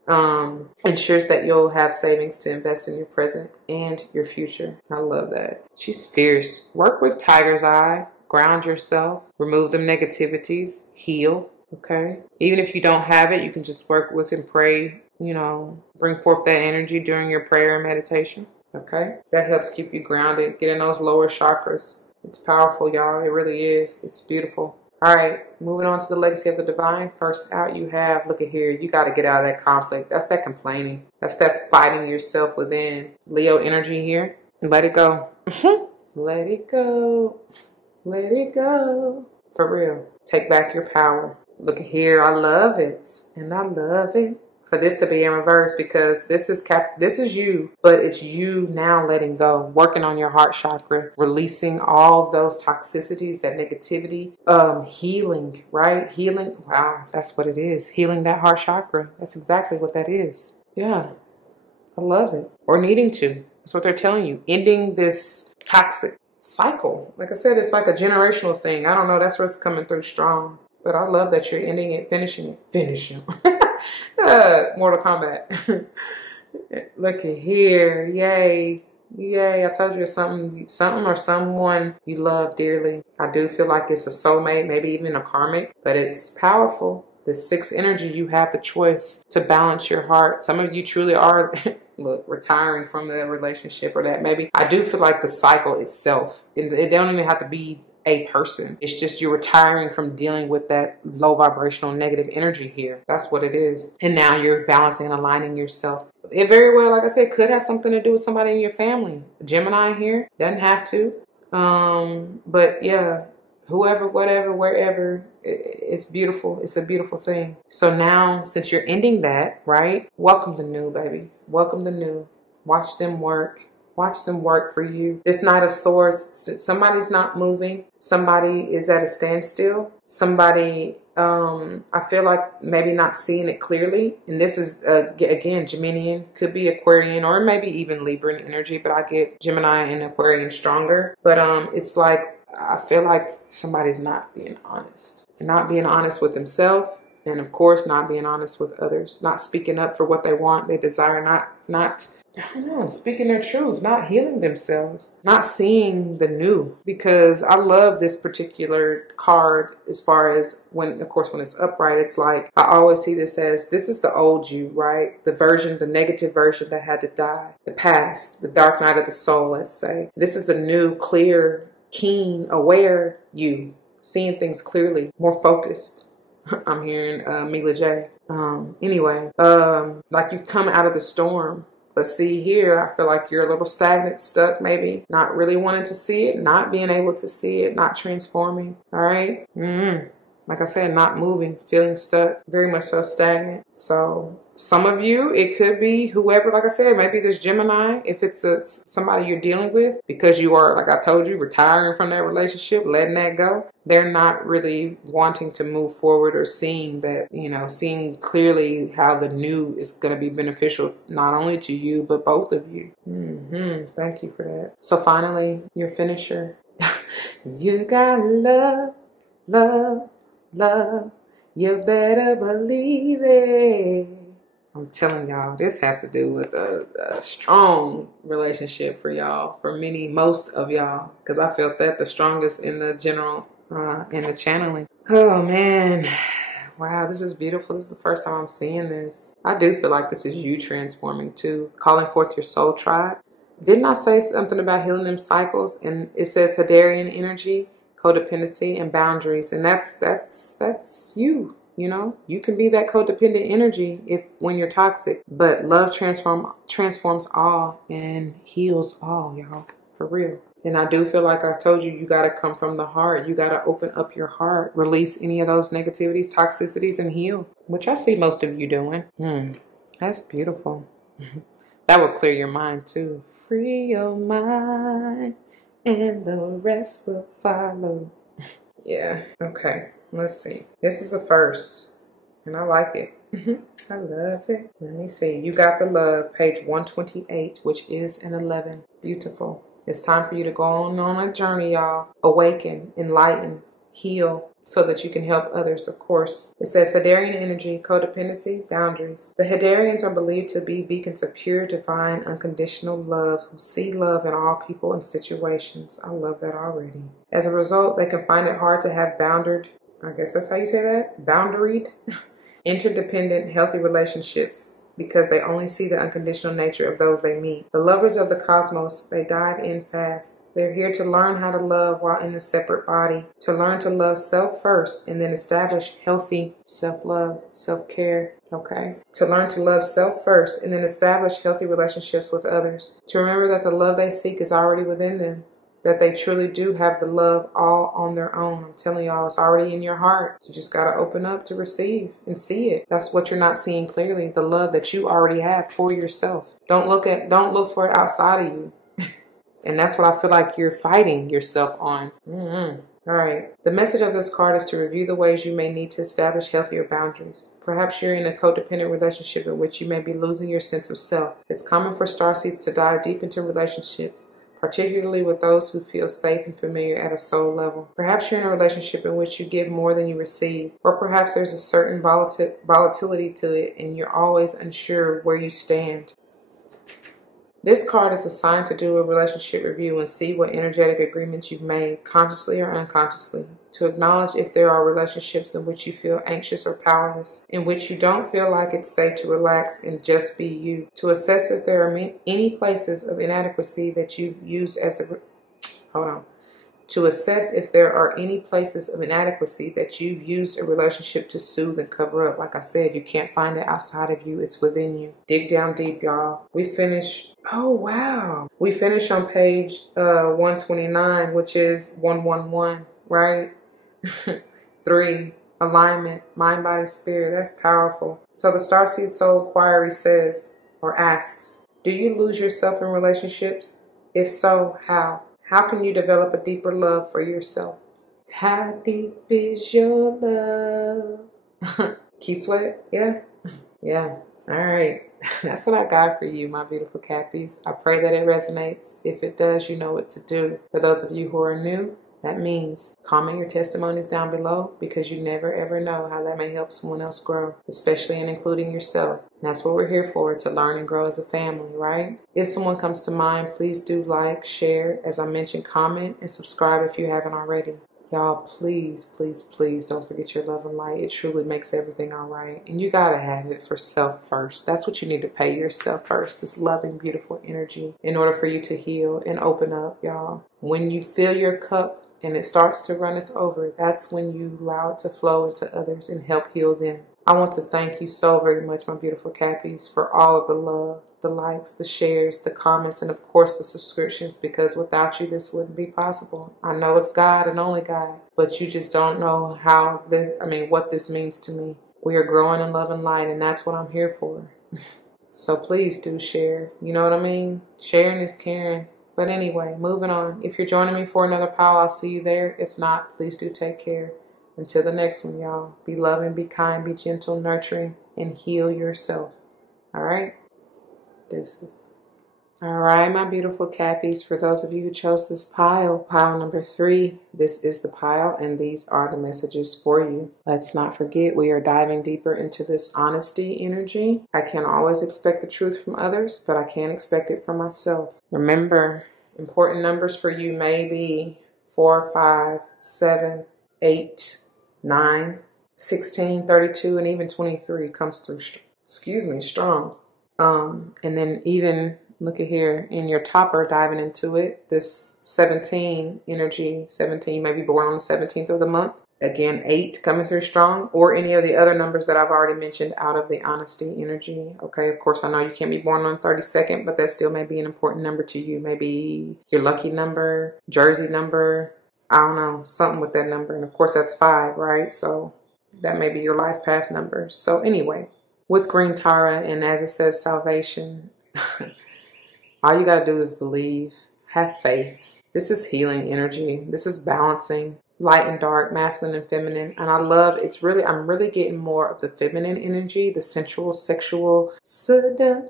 Ensures that you'll have savings to invest in your present and your future. I love that. She's fierce. Work with Tiger's Eye. Ground yourself. Remove them negativities. Heal. Okay. Even if you don't have it, you can just work with and pray. You know, bring forth that energy during your prayer and meditation. Okay. That helps keep you grounded. Get in those lower chakras. It's powerful, y'all. It really is. It's beautiful. All right, moving on to the legacy of the divine. First out you have, look at here, you got to get out of that conflict. That's that complaining. That's that fighting yourself within. Leo energy here. Let it go. Let it go. Let it go. For real. Take back your power. Look at here, I love it. And I love it. For this to be in reverse, because this is you, but it's you now letting go, working on your heart chakra, releasing all those toxicities, that negativity, healing, right? Healing. Wow, that's what it is. Healing that heart chakra. That's exactly what that is. Yeah, I love it. Or needing to. That's what they're telling you. Ending this toxic cycle. Like I said, it's like a generational thing. I don't know. That's what's coming through strong. But I love that you're ending it, finishing it. Finishing. Mortal Kombat. Look at here. Yay. Yay. I told you it's something or someone you love dearly. I do feel like it's a soulmate, maybe even a karmic, but it's powerful. The 6th energy, you have the choice to balance your heart. Some of you truly are, look, retiring from that relationship or that maybe. I do feel like the cycle itself, it don't even have to be a person. It's just you're retiring from dealing with that low vibrational negative energy here. That's what it is. And now you're balancing and aligning yourself. It very well, like I said, could have something to do with somebody in your family. Gemini here, doesn't have to. But yeah, whoever, whatever, wherever, it's beautiful. It's a beautiful thing. So now, since you're ending that, right? Welcome the new, baby. Welcome the new. Watch them work. Watch them work for you. This Knight of Swords, somebody's not moving. Somebody is at a standstill. Somebody, I feel like maybe not seeing it clearly. And this is, again, Geminian, could be Aquarian, or maybe even Libran energy, but I get Gemini and Aquarian stronger. But it's like, I feel like somebody's not being honest. Not being honest with themselves. And of course, not being honest with others. Not speaking up for what they want, they desire, not I don't know, speaking their truth, not healing themselves, not seeing the new. Because I love this particular card as far as when, of course, when it's upright, it's like, I always see this as, this is the old you, right? The version, the negative version that had to die. The past, the dark night of the soul, let's say. This is the new, clear, keen, aware you, seeing things clearly, more focused. I'm hearing Mila J. Anyway, like you've come out of the storm. But see here, I feel like you're a little stagnant, stuck maybe, not really wanting to see it, not being able to see it, not transforming. All right. like I said, not moving, feeling stuck, very much so stagnant. So some of you, it could be whoever, like I said, maybe this Gemini, if it's somebody you're dealing with, because you are, like I told you, retiring from that relationship, letting that go. They're not really wanting to move forward or seeing that, you know, seeing clearly how the new is going to be beneficial, not only to you, but both of you. Thank you for that. So finally, your finisher. You got love, love, love. You better believe it. I'm telling y'all, this has to do with a strong relationship for y'all, for most of y'all, because I felt that the strongest in the general, in the channeling. Oh man, wow, this is beautiful. This is the first time I'm seeing this. I do feel like this is you transforming too, calling forth your soul tribe. Didn't I say something about healing them cycles? And it says Hadarian energy, codependency, and boundaries, and that's you. You know, you can be that codependent energy when you're toxic, but love transforms all and heals all, y'all, for real. And I do feel like I told you, you got to come from the heart. You got to open up your heart, release any of those negativities, toxicities, and heal, which I see most of you doing. That's beautiful. That will clear your mind too. Free your mind and the rest will follow. Yeah, okay. Let's see. This is a first, and I like it. I love it. Let me see. You got the love, page 128, which is an 11. Beautiful. It's time for you to go on a journey, y'all. Awaken, enlighten, heal, so that you can help others, of course. It says Hadarian energy, codependency, boundaries. The Hadarians are believed to be beacons of pure, divine, unconditional love who see love in all people and situations. I love that already. As a result, they can find it hard to have boundaried, I guess that's how you say that, boundaried, interdependent, healthy relationships, because they only see the unconditional nature of those they meet. The lovers of the cosmos, they dive in fast. They're here to learn how to love while in a separate body, to learn to love self first and then establish healthy self-love, self-care, okay? To learn to love self first and then establish healthy relationships with others. To remember that the love they seek is already within them, that they truly do have the love all on their own. I'm telling y'all, it's already in your heart. You just got to open up to receive and see it. That's what you're not seeing clearly, the love that you already have for yourself. Don't look for it outside of you. And that's what I feel like you're fighting yourself on. All right. The message of this card is to review the ways you may need to establish healthier boundaries. Perhaps you're in a codependent relationship in which you may be losing your sense of self. It's common for starseeds to dive deep into relationships, particularly with those who feel safe and familiar at a soul level. Perhaps you're in a relationship in which you give more than you receive, or perhaps there's a certain volatility to it and you're always unsure where you stand. This card is assigned to do a relationship review and see what energetic agreements you've made, consciously or unconsciously. To acknowledge if there are relationships in which you feel anxious or powerless, in which you don't feel like it's safe to relax and just be you. To assess if there are any places of inadequacy that you've used as a... To assess if there are any places of inadequacy that you've used a relationship to soothe and cover up. Like I said, you can't find it outside of you. It's within you. Dig down deep, y'all. We finish... Oh, wow. We finish on page 129, which is 111, right? 3, alignment, mind, body, spirit. That's powerful. So the Starseed Soul Inquiry says, or asks, do you lose yourself in relationships? If so, how? How can you develop a deeper love for yourself? How deep is your love? Key Sweat? Yeah? Yeah. All right. That's what I got for you, my beautiful Cappies. I pray that it resonates. If it does, you know what to do. For those of you who are new, that means comment your testimonies down below, because you never ever know how that may help someone else grow, especially in including yourself. And that's what we're here for, to learn and grow as a family, right? If someone comes to mind, please do like, share, as I mentioned, comment, and subscribe if you haven't already. Y'all, please, please, please don't forget your love and light. It truly makes everything all right. And you got to have it for self first. That's what you need to pay yourself first, this loving, beautiful energy, in order for you to heal and open up, y'all. When you fill your cup and it starts to runneth over, that's when you allow it to flow into others and help heal them. I want to thank you so very much, my beautiful Cappies, for all of the love, the likes, the shares, the comments, and of course the subscriptions, because without you this wouldn't be possible. I know it's God and only God, but you just don't know how what this means to me. We are growing in love and light, and that's what I'm here for. So please do share. You know what I mean? Sharing is caring. But anyway, moving on. If you're joining me for another pile, I'll see you there. If not, please do take care. Until the next one, y'all. Be loving, be kind, be gentle, nurturing, and heal yourself. All right? Deuces. All right, my beautiful Cappies. For those of you who chose this pile number 3, this is the pile, and these are the messages for you. Let's not forget, we are diving deeper into this honesty energy. I can't always expect the truth from others, but I can expect it from myself. Remember, important numbers for you may be 4, 5, 7, 8, 9, 16, 32, and even 23 comes through, strong. And then even, look at here, in your topper, diving into it, this 17 energy, 17 may be born on the 17th of the month. Again, 8 coming through strong, or any of the other numbers that I've already mentioned out of the honesty energy. Okay, of course, I know you can't be born on the 32nd, but that still may be an important number to you. Maybe your lucky number, jersey number, I don't know, something with that number. And of course, that's 5, right? So that may be your life path number. So anyway, with Green Tara, and as it says, salvation, all you got to do is believe, have faith. This is healing energy. This is balancing light and dark, masculine and feminine. And I love, I'm really getting more of the feminine energy, the sensual, sexual seduction.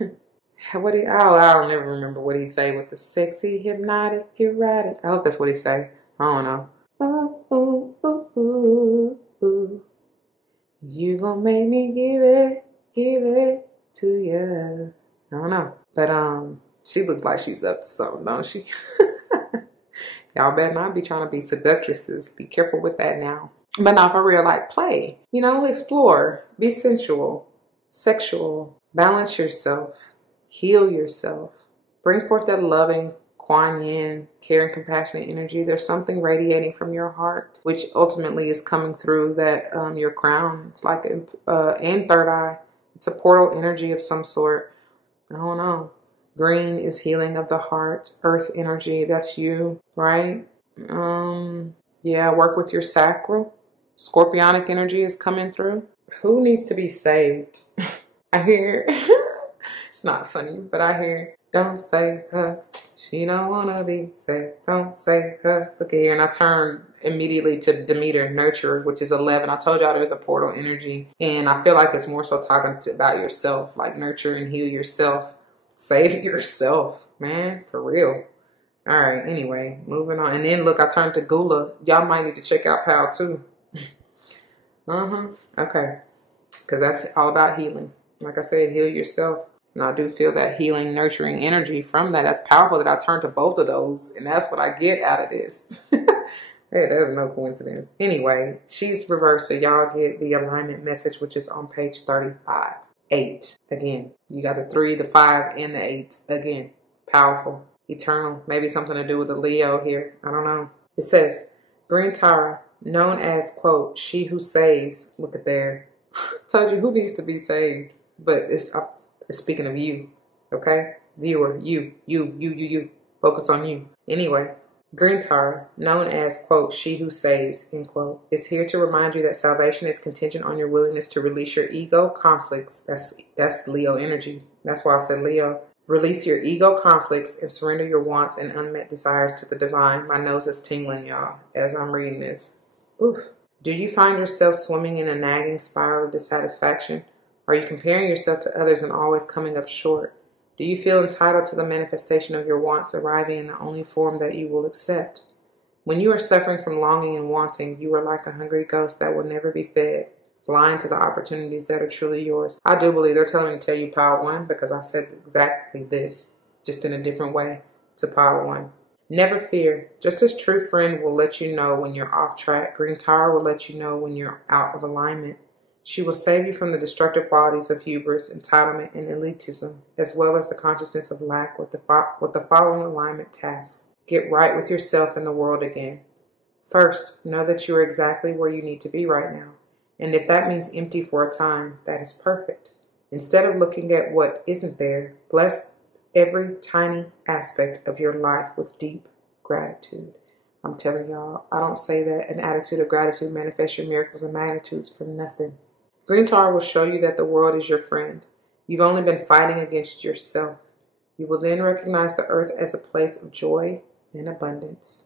I don't never remember what he say with the sexy, hypnotic, erratic. I hope that's what he say. I don't know. Ooh, ooh, ooh, ooh, ooh. You gonna make me give it to you. I don't know. But she looks like she's up to something, don't she? Y'all better not be trying to be seductresses. Be careful with that now. But not for real, like play. You know, explore. Be sensual, sexual. Balance yourself. Heal yourself. Bring forth that loving, Kuan Yin, caring, compassionate energy. There's something radiating from your heart, which ultimately is coming through that your crown. It's like and third eye. It's a portal energy of some sort. I don't know. Green is healing of the heart. Earth energy, that's you, right? Yeah, work with your sacral. Scorpionic energy is coming through. Who needs to be saved? I hear, it's not funny, but I hear, don't save her. She don't want to be saved. Don't save her. Look at here. And I turn immediately to Demeter, nurturer, which is 11. I told y'all there's a portal energy. And I feel like it's more so talking about yourself, like nurture and heal yourself. Save yourself, man, for real. All right, anyway, moving on. And then, look, I turned to Gula. Y'all might need to check out Pal, too. Okay. Because that's all about healing. Like I said, heal yourself. And I do feel that healing, nurturing energy from that. That's powerful that I turned to both of those. And that's what I get out of this. Hey, that is no coincidence. Anyway, she's reversed. So y'all get the alignment message, which is on page 35. 8. Again, you got the 3, the 5, and the 8. Again, powerful, eternal. Maybe something to do with the Leo here. I don't know. It says, Green Tara, known as, quote, she who saves. Look at there. Told you who needs to be saved. But it's speaking of you, okay? Viewer, you. Focus on you. Anyway, Green Tara, known as, quote, she who saves, end quote, is here to remind you that salvation is contingent on your willingness to release your ego conflicts. That's Leo energy. That's why I said Leo. Release your ego conflicts and surrender your wants and unmet desires to the divine. My nose is tingling, y'all, as I'm reading this. Oof. Do you find yourself swimming in a nagging spiral of dissatisfaction? Are you comparing yourself to others and always coming up short? Do you feel entitled to the manifestation of your wants arriving in the only form that you will accept? When you are suffering from longing and wanting, you are like a hungry ghost that will never be fed, blind to the opportunities that are truly yours. I do believe they're telling me to tell you Pile 1 because I said exactly this, just in a different way to Pile 1. Never fear. Just as true friend will let you know when you're off track, Green Tower will let you know when you're out of alignment. She will save you from the destructive qualities of hubris, entitlement, and elitism, as well as the consciousness of lack with the following alignment tasks. Get right with yourself and the world again. First, know that you are exactly where you need to be right now. And if that means empty for a time, that is perfect. Instead of looking at what isn't there, bless every tiny aspect of your life with deep gratitude. I'm telling y'all, I don't say that an attitude of gratitude manifests your miracles and magnitudes for nothing. Green Tar will show you that the world is your friend. You've only been fighting against yourself. You will then recognize the earth as a place of joy and abundance.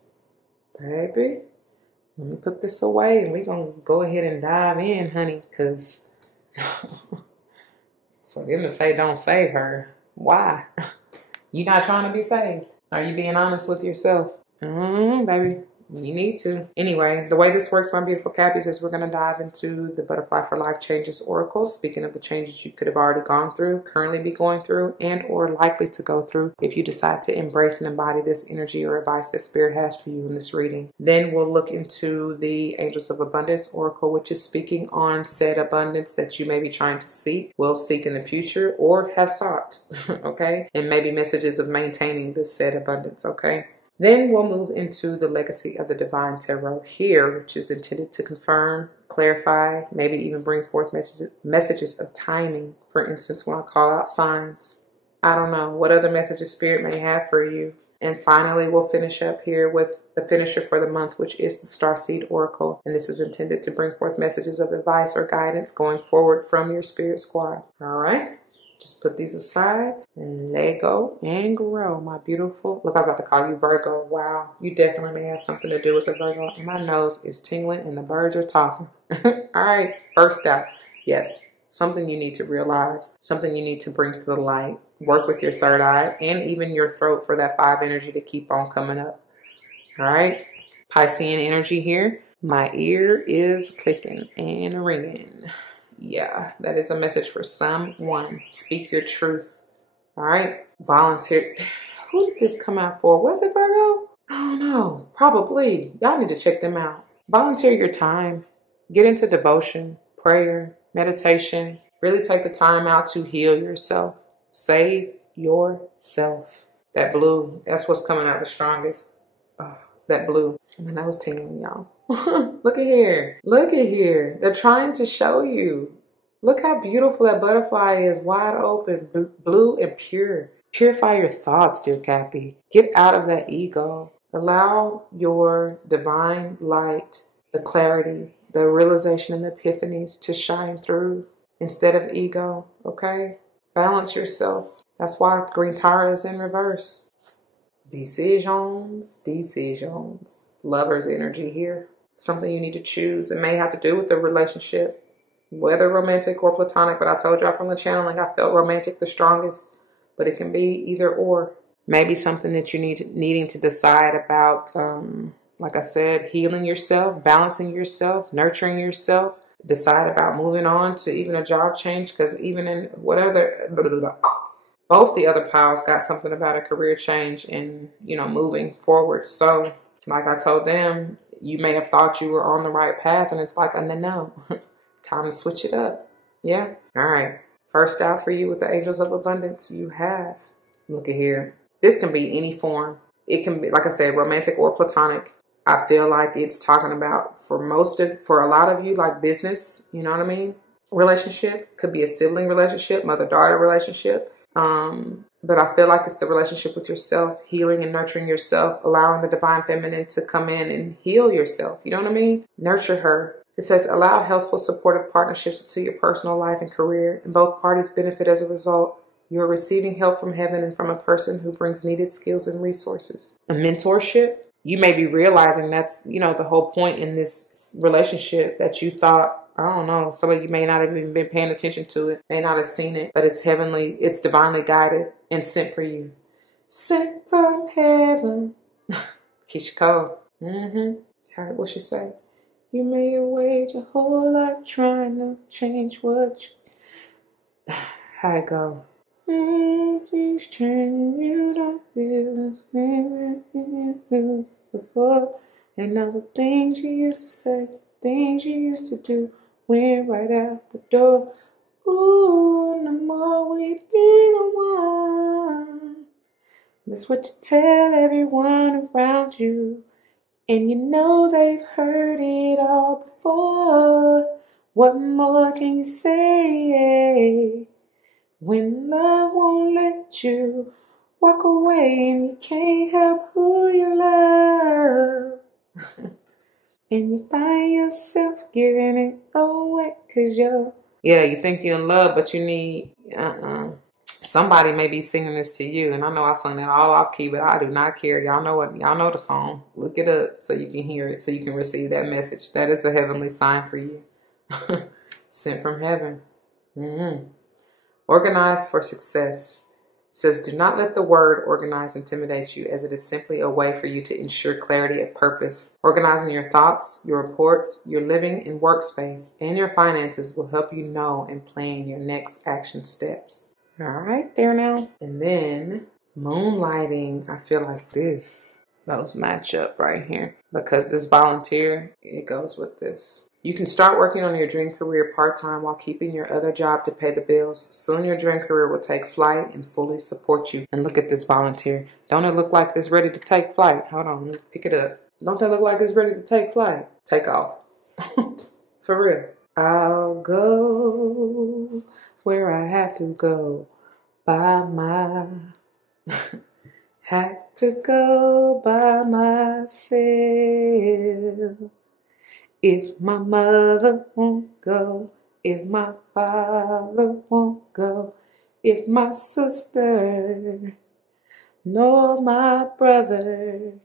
Baby, let me put this away and we're going to go ahead and dive in, honey, because for them to say don't save her, why? You not trying to be saved? Are you being honest with yourself? Baby, you need to. Anyway, the way this works, my beautiful Cappies, is we're going to dive into the Butterfly for Life Changes Oracle. Speaking of the changes you could have already gone through, currently be going through, and or likely to go through if you decide to embrace and embody this energy or advice that Spirit has for you in this reading. Then we'll look into the Angels of Abundance Oracle, which is speaking on said abundance that you may be trying to seek, will seek in the future, or have sought, okay? And maybe messages of maintaining this said abundance, okay? Then we'll move into the Legacy of the Divine Tarot here, which is intended to confirm, clarify, maybe even bring forth messages of timing. For instance, when I call out signs, I don't know what other messages Spirit may have for you. And finally, we'll finish up here with the finisher for the month, which is the Starseed Oracle. And this is intended to bring forth messages of advice or guidance going forward from your Spirit Squad. All right. Just put these aside and let go and grow, my beautiful. Look, I was about to call you Virgo. Wow, you definitely may have something to do with the Virgo. And my nose is tingling and the birds are talking. All right, first out. Yes, something you need to realize, something you need to bring to the light. Work with your third eye and even your throat for that 5 energy to keep on coming up. All right, Piscean energy here. My ear is clicking and ringing. Yeah, that is a message for someone. Speak your truth. All right. Volunteer. Who did this come out for? Was it Virgo? I don't know. Probably. Y'all need to check them out. Volunteer your time. Get into devotion, prayer, meditation. Really take the time out to heal yourself. Save yourself. That blue, that's what's coming out the strongest. Oh, that blue. My nose tingling, y'all. Look at here. Look at here. They're trying to show you. Look how beautiful that butterfly is. Wide open, blue and pure. Purify your thoughts, dear Cappy. Get out of that ego. Allow your divine light, the clarity, the realization and the epiphanies to shine through instead of ego, okay? Balance yourself. That's why Green Tara is in reverse. Decisions. Lover's energy here. Something you need to choose. It may have to do with the relationship, whether romantic or platonic, but I told y'all from the channeling I felt romantic the strongest, but it can be either or. Maybe something that you needing to decide about, like I said, healing yourself, balancing yourself, nurturing yourself, decide about moving on to even a job change, because even in whatever, both the other piles got something about a career change and, you know, moving forward. So like I told them, you may have thought you were on the right path, and it's like, no. Time to switch it up. Yeah. All right. First out for you with the Angels of Abundance, you have, look at here. This can be any form. It can be, like I said, romantic or platonic. I feel like it's talking about for a lot of you, like business, you know what I mean? Relationship, could be a sibling relationship, mother-daughter relationship. But I feel like it's the relationship with yourself, healing and nurturing yourself, allowing the divine feminine to come in and heal yourself. You know what I mean? Nurture her. It says, allow healthful, supportive partnerships into your personal life and career, and both parties benefit as a result. You're receiving help from heaven and from a person who brings needed skills and resources. A mentorship. You may be realizing that's, you know, the whole point in this relationship that you thought, I don't know, some of you may not have even been paying attention to it, may not have seen it, but it's heavenly, it's divinely guided and sent for you. Sent from heaven. Keisha Cole. What she say? You may have waged your whole life trying to change what you... How it go? Things changing, you don't feel the same you feel before. And all the things you used to say, things you used to do, went right out the door. Ooh, no more we be the one. That's what you tell everyone around you. And you know they've heard it all before. What more can you say? When love won't let you walk away and you can't help who you love. And you find yourself giving it away because you think you're in love, but you need, somebody may be singing this to you. And I know I sung that all off key, but I do not care. Y'all know the song. Look it up so you can hear it, so you can receive that message. That is the heavenly sign for you. Sent from heaven. Organize for success. It says, do not let the word organize intimidate you, as it is simply a way for you to ensure clarity of purpose. Organizing your thoughts, your reports, your living and workspace, and your finances will help you know and plan your next action steps. All right, there now. And then moonlighting. I feel like those match up right here, because this volunteer, it goes with this. You can start working on your dream career part-time while keeping your other job to pay the bills. Soon your dream career will take flight and fully support you. And look at this volunteer. Don't it look like it's ready to take flight? Hold on, let me pick it up. Don't that look like it's ready to take flight? Take off. For real. I'll go where I have to go by my... have to go by myself. If my mother won't go, if my father won't go, if my sister, nor my brother.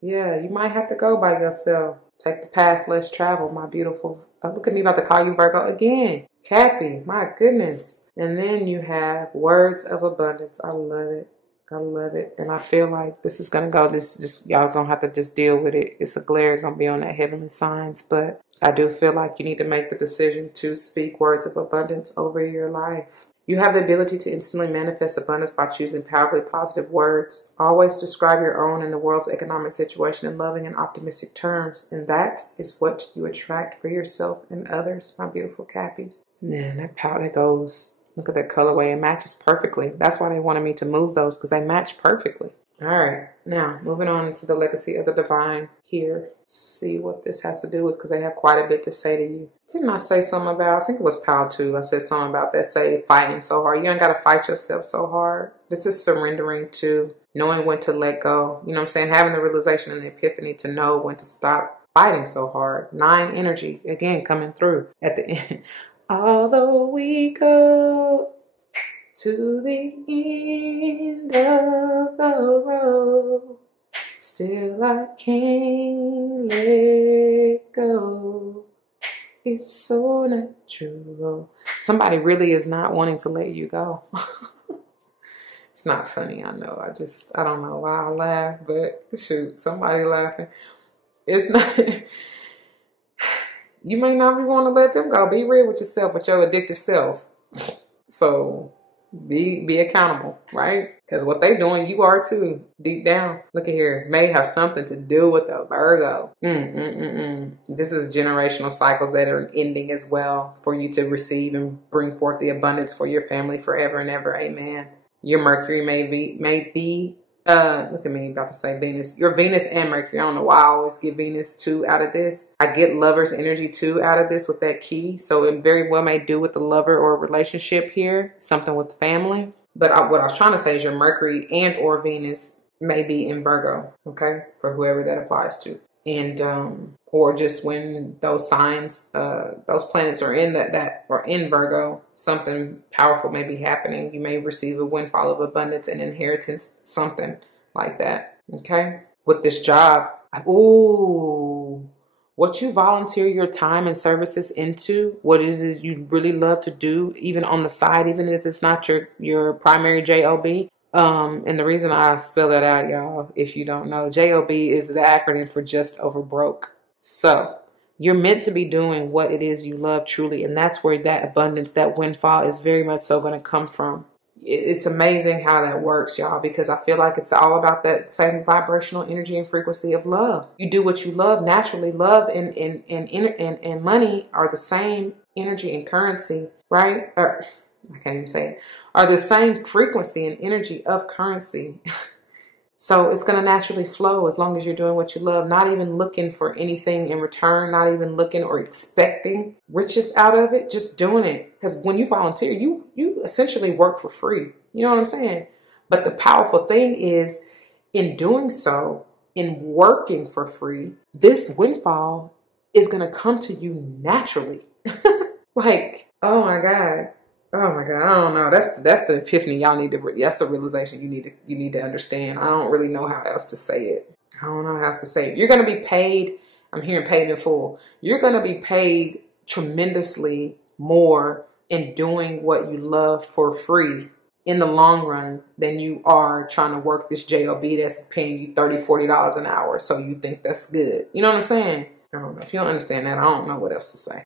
Yeah, you might have to go by yourself. Take the path less traveled, my beautiful. Oh, look at me about to call you Virgo again. Cappy, my goodness. And then you have words of abundance. I love it. I love it. And I feel like this is going to go, y'all going to have to just deal with it. It's a glare going to be on that heavenly signs. But I do feel like you need to make the decision to speak words of abundance over your life. You have the ability to instantly manifest abundance by choosing powerfully positive words. Always describe your own and the world's economic situation in loving and optimistic terms. And that is what you attract for yourself and others, my beautiful Cappies. Man, that powder goes... Look at that colorway. It matches perfectly. That's why they wanted me to move those, because they match perfectly. All right. Now, moving on into the legacy of the divine here. See what this has to do with, because they have quite a bit to say to you. Didn't I say something about, I think it was Pal 2. I said something about that, say fighting so hard. You ain't got to fight yourself so hard. This is surrendering to knowing when to let go. You know what I'm saying? Having the realization and the epiphany to know when to stop fighting so hard. 9 energy, again, coming through at the end. Although we go to the end of the road, still I can't let go. It's so natural. Somebody really is not wanting to let you go. It's not funny, I know. I don't know why I laugh, but shoot, somebody laughing. It's not... You may not be wanting to let them go. Be real with yourself, with your addictive self. So be accountable, right? Because what they doing, you are too. Deep down. Look at here. May have something to do with the Virgo. This is generational cycles that are ending as well for you to receive and bring forth the abundance for your family forever and ever. Amen. Your Mercury may be look at me, about to say Venus. Your Venus and Mercury. I don't know why I always get Venus 2 out of this. I get lover's energy 2 out of this with that key. So it very well may do with the lover or relationship here. Something with family. But what I was trying to say is your Mercury and or Venus may be in Virgo. Okay? For whoever that applies to. And or just when those signs, those planets are in that or in Virgo, something powerful may be happening. You may receive a windfall of abundance and inheritance, something like that. Okay, with this job, what you volunteer your time and services into, what it is you really love to do, even on the side, even if it's not your primary job. And the reason I spell that out, y'all, if you don't know, JOB is the acronym for just over broke. So you're meant to be doing what it is you love truly. And that's where that abundance, that windfall is very much so going to come from. It's amazing how that works, y'all, because I feel like it's all about that same vibrational energy and frequency of love. You do what you love naturally. Love and money are the same energy and currency, right? Or, I can't even say it. Are the same frequency and energy of currency. So it's going to naturally flow as long as you're doing what you love, not even looking for anything in return, not even looking or expecting riches out of it, just doing it. Because when you volunteer, you essentially work for free. You know what I'm saying? But the powerful thing is, in doing so, in working for free, this windfall is going to come to you naturally. Like, oh my God. Oh my God, I don't know. That's the epiphany y'all need to. That's the realization you need to understand. I don't really know how else to say it. I don't know how else to say it. You're gonna be paid. I'm hearing paid in full. You're gonna be paid tremendously more in doing what you love for free in the long run than you are trying to work this job that's paying you $30, $40 an hour. So you think that's good? You know what I'm saying? I don't know. If you don't understand that, I don't know what else to say.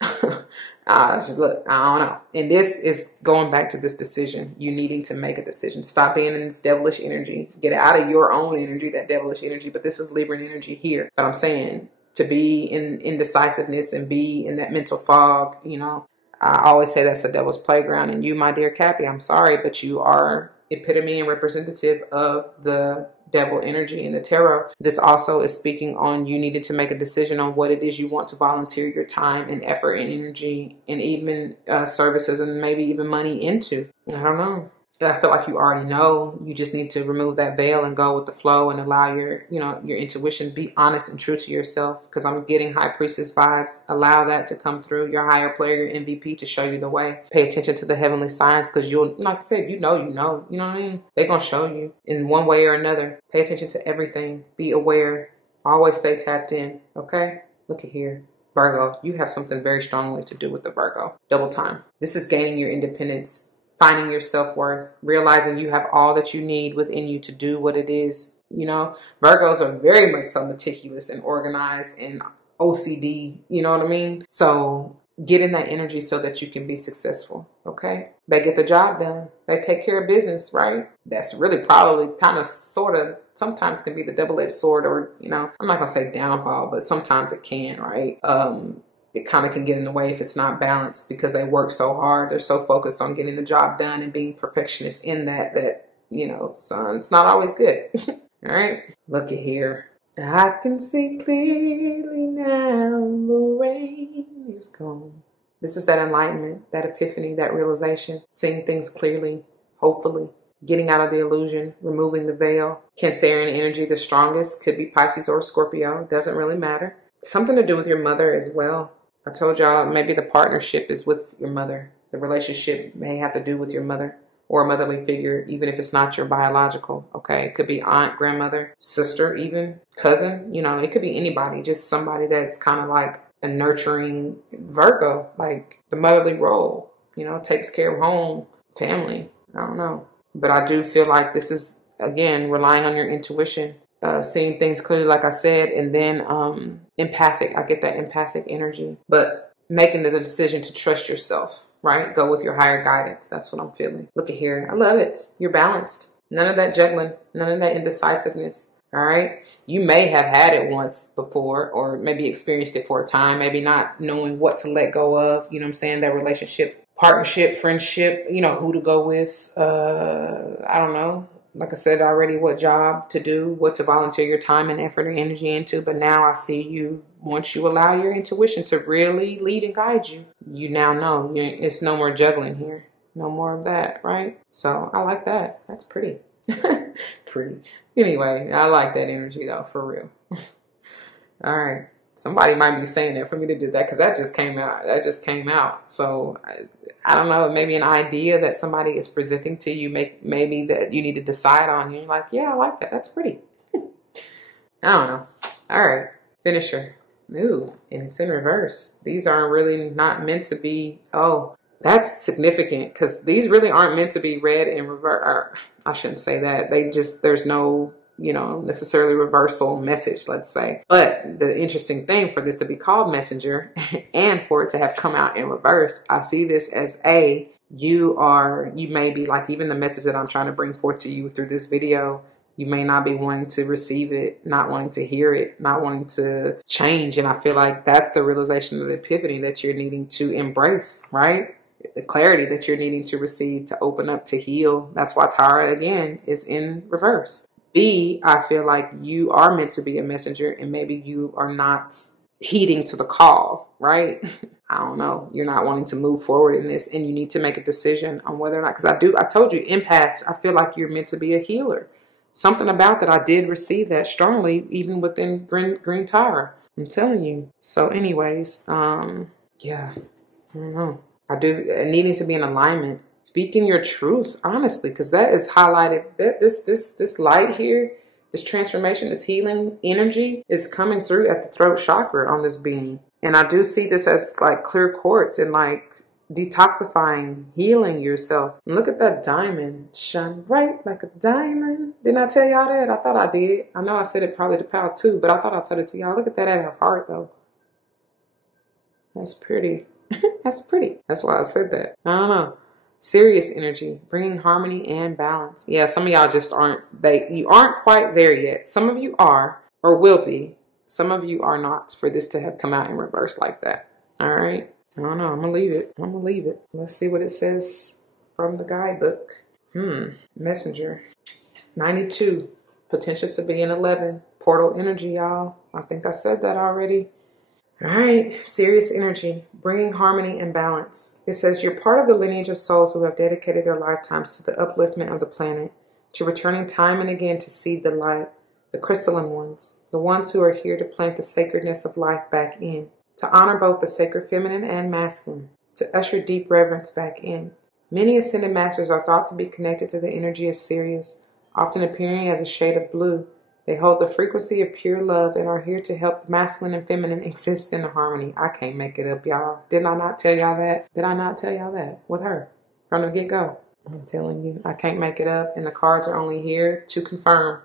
Look, I don't know. And this is going back to this decision. You needing to make a decision. Stop being in this devilish energy. Get out of your own energy, that devilish energy. But this is Libran energy here. But I'm saying to be in indecisiveness and be in that mental fog, you know, I always say that's the devil's playground. And you, my dear Cappy, I'm sorry, but you are epitome and representative of the devil energy in the tarot. This also is speaking on you needed to make a decision on what it is you want to volunteer your time and effort and energy and even services and maybe even money into. I don't know. I feel like you already know. You just need to remove that veil and go with the flow and allow your intuition. Be honest and true to yourself, because I'm getting High Priestess vibes. Allow that to come through. Your higher player, your MVP, to show you the way. Pay attention to the heavenly signs, because you'll, like I said, you know what I mean? They're going to show you in one way or another. Pay attention to everything. Be aware. Always stay tapped in. Okay? Look at here. Virgo, you have something very strongly to do with the Virgo. Double time. This is gaining your independence. Finding your self-worth, realizing you have all that you need within you to do what it is. You know, Virgos are very much so meticulous and organized and OCD, you know what I mean? So get in that energy so that you can be successful, okay? They get the job done. They take care of business, right? That's really probably kind of sort of sometimes can be the double-edged sword, or, you know, I'm not going to say downfall, but sometimes it can, right? It kind of can get in the way if it's not balanced, because they work so hard. They're so focused on getting the job done and being perfectionists in that, you know, son, it's not always good. All right. Look at here. I can see clearly now the rain is gone. This is that enlightenment, that epiphany, that realization, seeing things clearly, hopefully, getting out of the illusion, removing the veil. Cancerian energy, the strongest, could be Pisces or Scorpio. Doesn't really matter. Something to do with your mother as well. I told y'all maybe the partnership is with your mother. The relationship may have to do with your mother or a motherly figure, even if it's not your biological, okay? It could be aunt, grandmother, sister, even cousin. You know, it could be anybody, just somebody that's kind of like a nurturing Virgo, like the motherly role, you know, takes care of home, family. I don't know. But I do feel like this is, again, relying on your intuition. Seeing things clearly, like I said, and then empathic. I get that empathic energy. But making the decision to trust yourself, right? Go with your higher guidance. That's what I'm feeling. Look at here. I love it. You're balanced. None of that juggling. None of that indecisiveness. All right? You may have had it once before, or maybe experienced it for a time, maybe not knowing what to let go of. You know what I'm saying? That relationship, partnership, friendship, you know, who to go with. I don't know. Like I said already, what job to do, what to volunteer your time and effort and energy into. But now I see you, once you allow your intuition to really lead and guide you, you now know it's no more juggling here. No more of that, right? So I like that. That's pretty. Pretty. Anyway, I like that energy though, for real. All right. Somebody might be saying that for me to do that, because that just came out. That just came out. So I don't know, maybe an idea that somebody is presenting to you, maybe that you need to decide on. You're like, yeah, I like that. That's pretty. I don't know. All right. Finisher. Ooh, and it's in reverse. These aren't really not meant to be. Oh, that's significant, because these really aren't meant to be read in reverse. I shouldn't say that. There's no, you know, necessarily reversal message, let's say. But the interesting thing for this to be called messenger and for it to have come out in reverse, I see this as you may be like, even the message that I'm trying to bring forth to you through this video, you may not be wanting to receive it, not wanting to hear it, not wanting to change. And I feel like that's the realization of the epiphany that you're needing to embrace, right? The clarity that you're needing to receive, to open up, to heal. That's why Tara, again, is in reverse. B, I feel like you are meant to be a messenger and maybe you are not heeding to the call, right? I don't know. You're not wanting to move forward in this and you need to make a decision on whether or not, because I told you, empaths, I feel like you're meant to be a healer. Something about that, I did receive that strongly, even within Green Tower. I'm telling you. So anyways, yeah, I don't know. I do, needing to be in alignment. Speaking your truth, honestly, because that is highlighted. That this light here, this transformation, this healing energy is coming through at the throat chakra on this being. And I do see this as like clear quartz and like detoxifying, healing yourself. And look at that diamond. Shine bright like a diamond. Didn't I tell y'all that? I thought I did. I know I said it probably to Pal too, but I thought I told it to y'all. Look at that at her heart though. That's pretty. That's pretty. That's why I said that. I don't know. Serious energy, bringing harmony and balance. Yeah, some of y'all just aren't, you aren't quite there yet. Some of you are or will be. Some of you are not for this to have come out in reverse like that. All right. I don't know. I'm going to leave it. I'm going to leave it. Let's see what it says from the guidebook. Messenger. 92. Potential to be an 11. Portal energy, y'all. I think I said that already. All right, serious energy, bringing harmony and balance. It says you're part of the lineage of souls who have dedicated their lifetimes to the upliftment of the planet, to returning time and again to seed the light, the crystalline ones, the ones who are here to plant the sacredness of life back in, to honor both the sacred feminine and masculine, to usher deep reverence back in. Many ascended masters are thought to be connected to the energy of Sirius, often appearing as a shade of blue. They hold the frequency of pure love and are here to help the masculine and feminine exist in harmony. I can't make it up, y'all. Did I not tell y'all that? Did I not tell y'all that with her from the get-go? I'm telling you, I can't make it up. And the cards are only here to confirm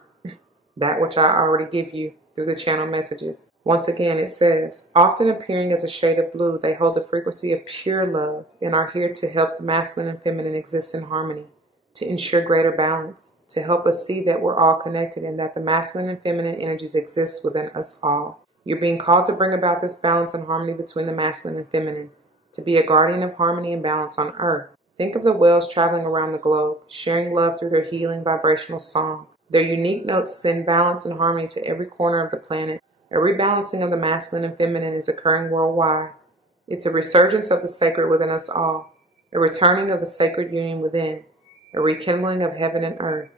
that which I already give you through the channel messages. Once again, it says, often appearing as a shade of blue, they hold the frequency of pure love and are here to help the masculine and feminine exist in harmony, to ensure greater balance, to help us see that we're all connected and that the masculine and feminine energies exist within us all. You're being called to bring about this balance and harmony between the masculine and feminine, to be a guardian of harmony and balance on Earth. Think of the whales traveling around the globe, sharing love through their healing vibrational song. Their unique notes send balance and harmony to every corner of the planet. A rebalancing of the masculine and feminine is occurring worldwide. It's a resurgence of the sacred within us all, a returning of the sacred union within, a rekindling of heaven and earth.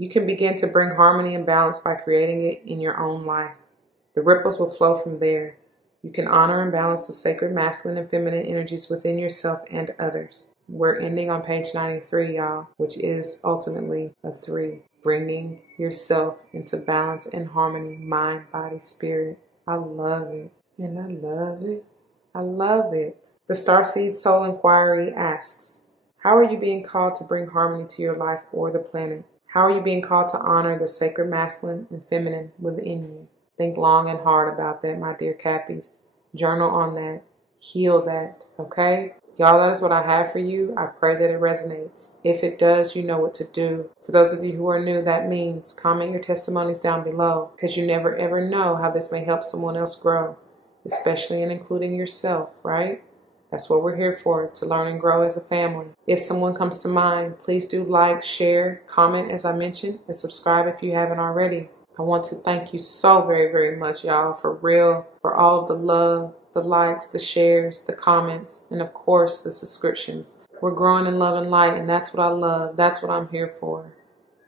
You can begin to bring harmony and balance by creating it in your own life. The ripples will flow from there. You can honor and balance the sacred masculine and feminine energies within yourself and others. We're ending on page 93, y'all, which is ultimately a 3. Bringing yourself into balance and harmony, mind, body, spirit. I love it. And I love it. I love it. The Starseed Soul Inquiry asks, how are you being called to bring harmony to your life or the planet? How are you being called to honor the sacred masculine and feminine within you? Think long and hard about that, my dear Cappies. Journal on that. Heal that, okay? Y'all, that is what I have for you. I pray that it resonates. If it does, you know what to do. For those of you who are new, that means comment your testimonies down below, because you never ever know how this may help someone else grow, especially and including yourself, right? That's what we're here for, to learn and grow as a family. If someone comes to mind, please do like, share, comment as I mentioned, and subscribe if you haven't already. I want to thank you so very, very much, y'all, for real, for all of the love, the likes, the shares, the comments, and of course, the subscriptions. We're growing in love and light, and that's what I love. That's what I'm here for.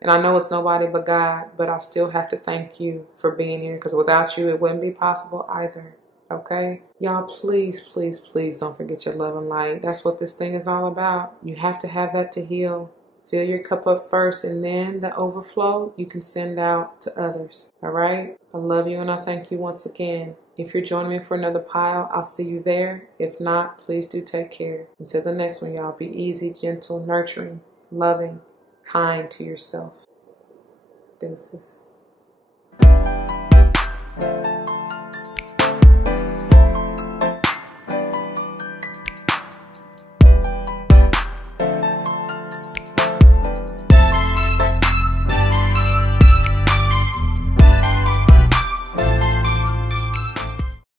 And I know it's nobody but God, but I still have to thank you for being here, because without you, it wouldn't be possible either. Okay? Y'all, please, please, please don't forget your love and light. That's what this thing is all about. You have to have that to heal. Fill your cup up first, and then the overflow you can send out to others. All right? I love you, and I thank you once again. If you're joining me for another pile, I'll see you there. If not, please do take care. Until the next one, y'all, be easy, gentle, nurturing, loving, kind to yourself. Deuces.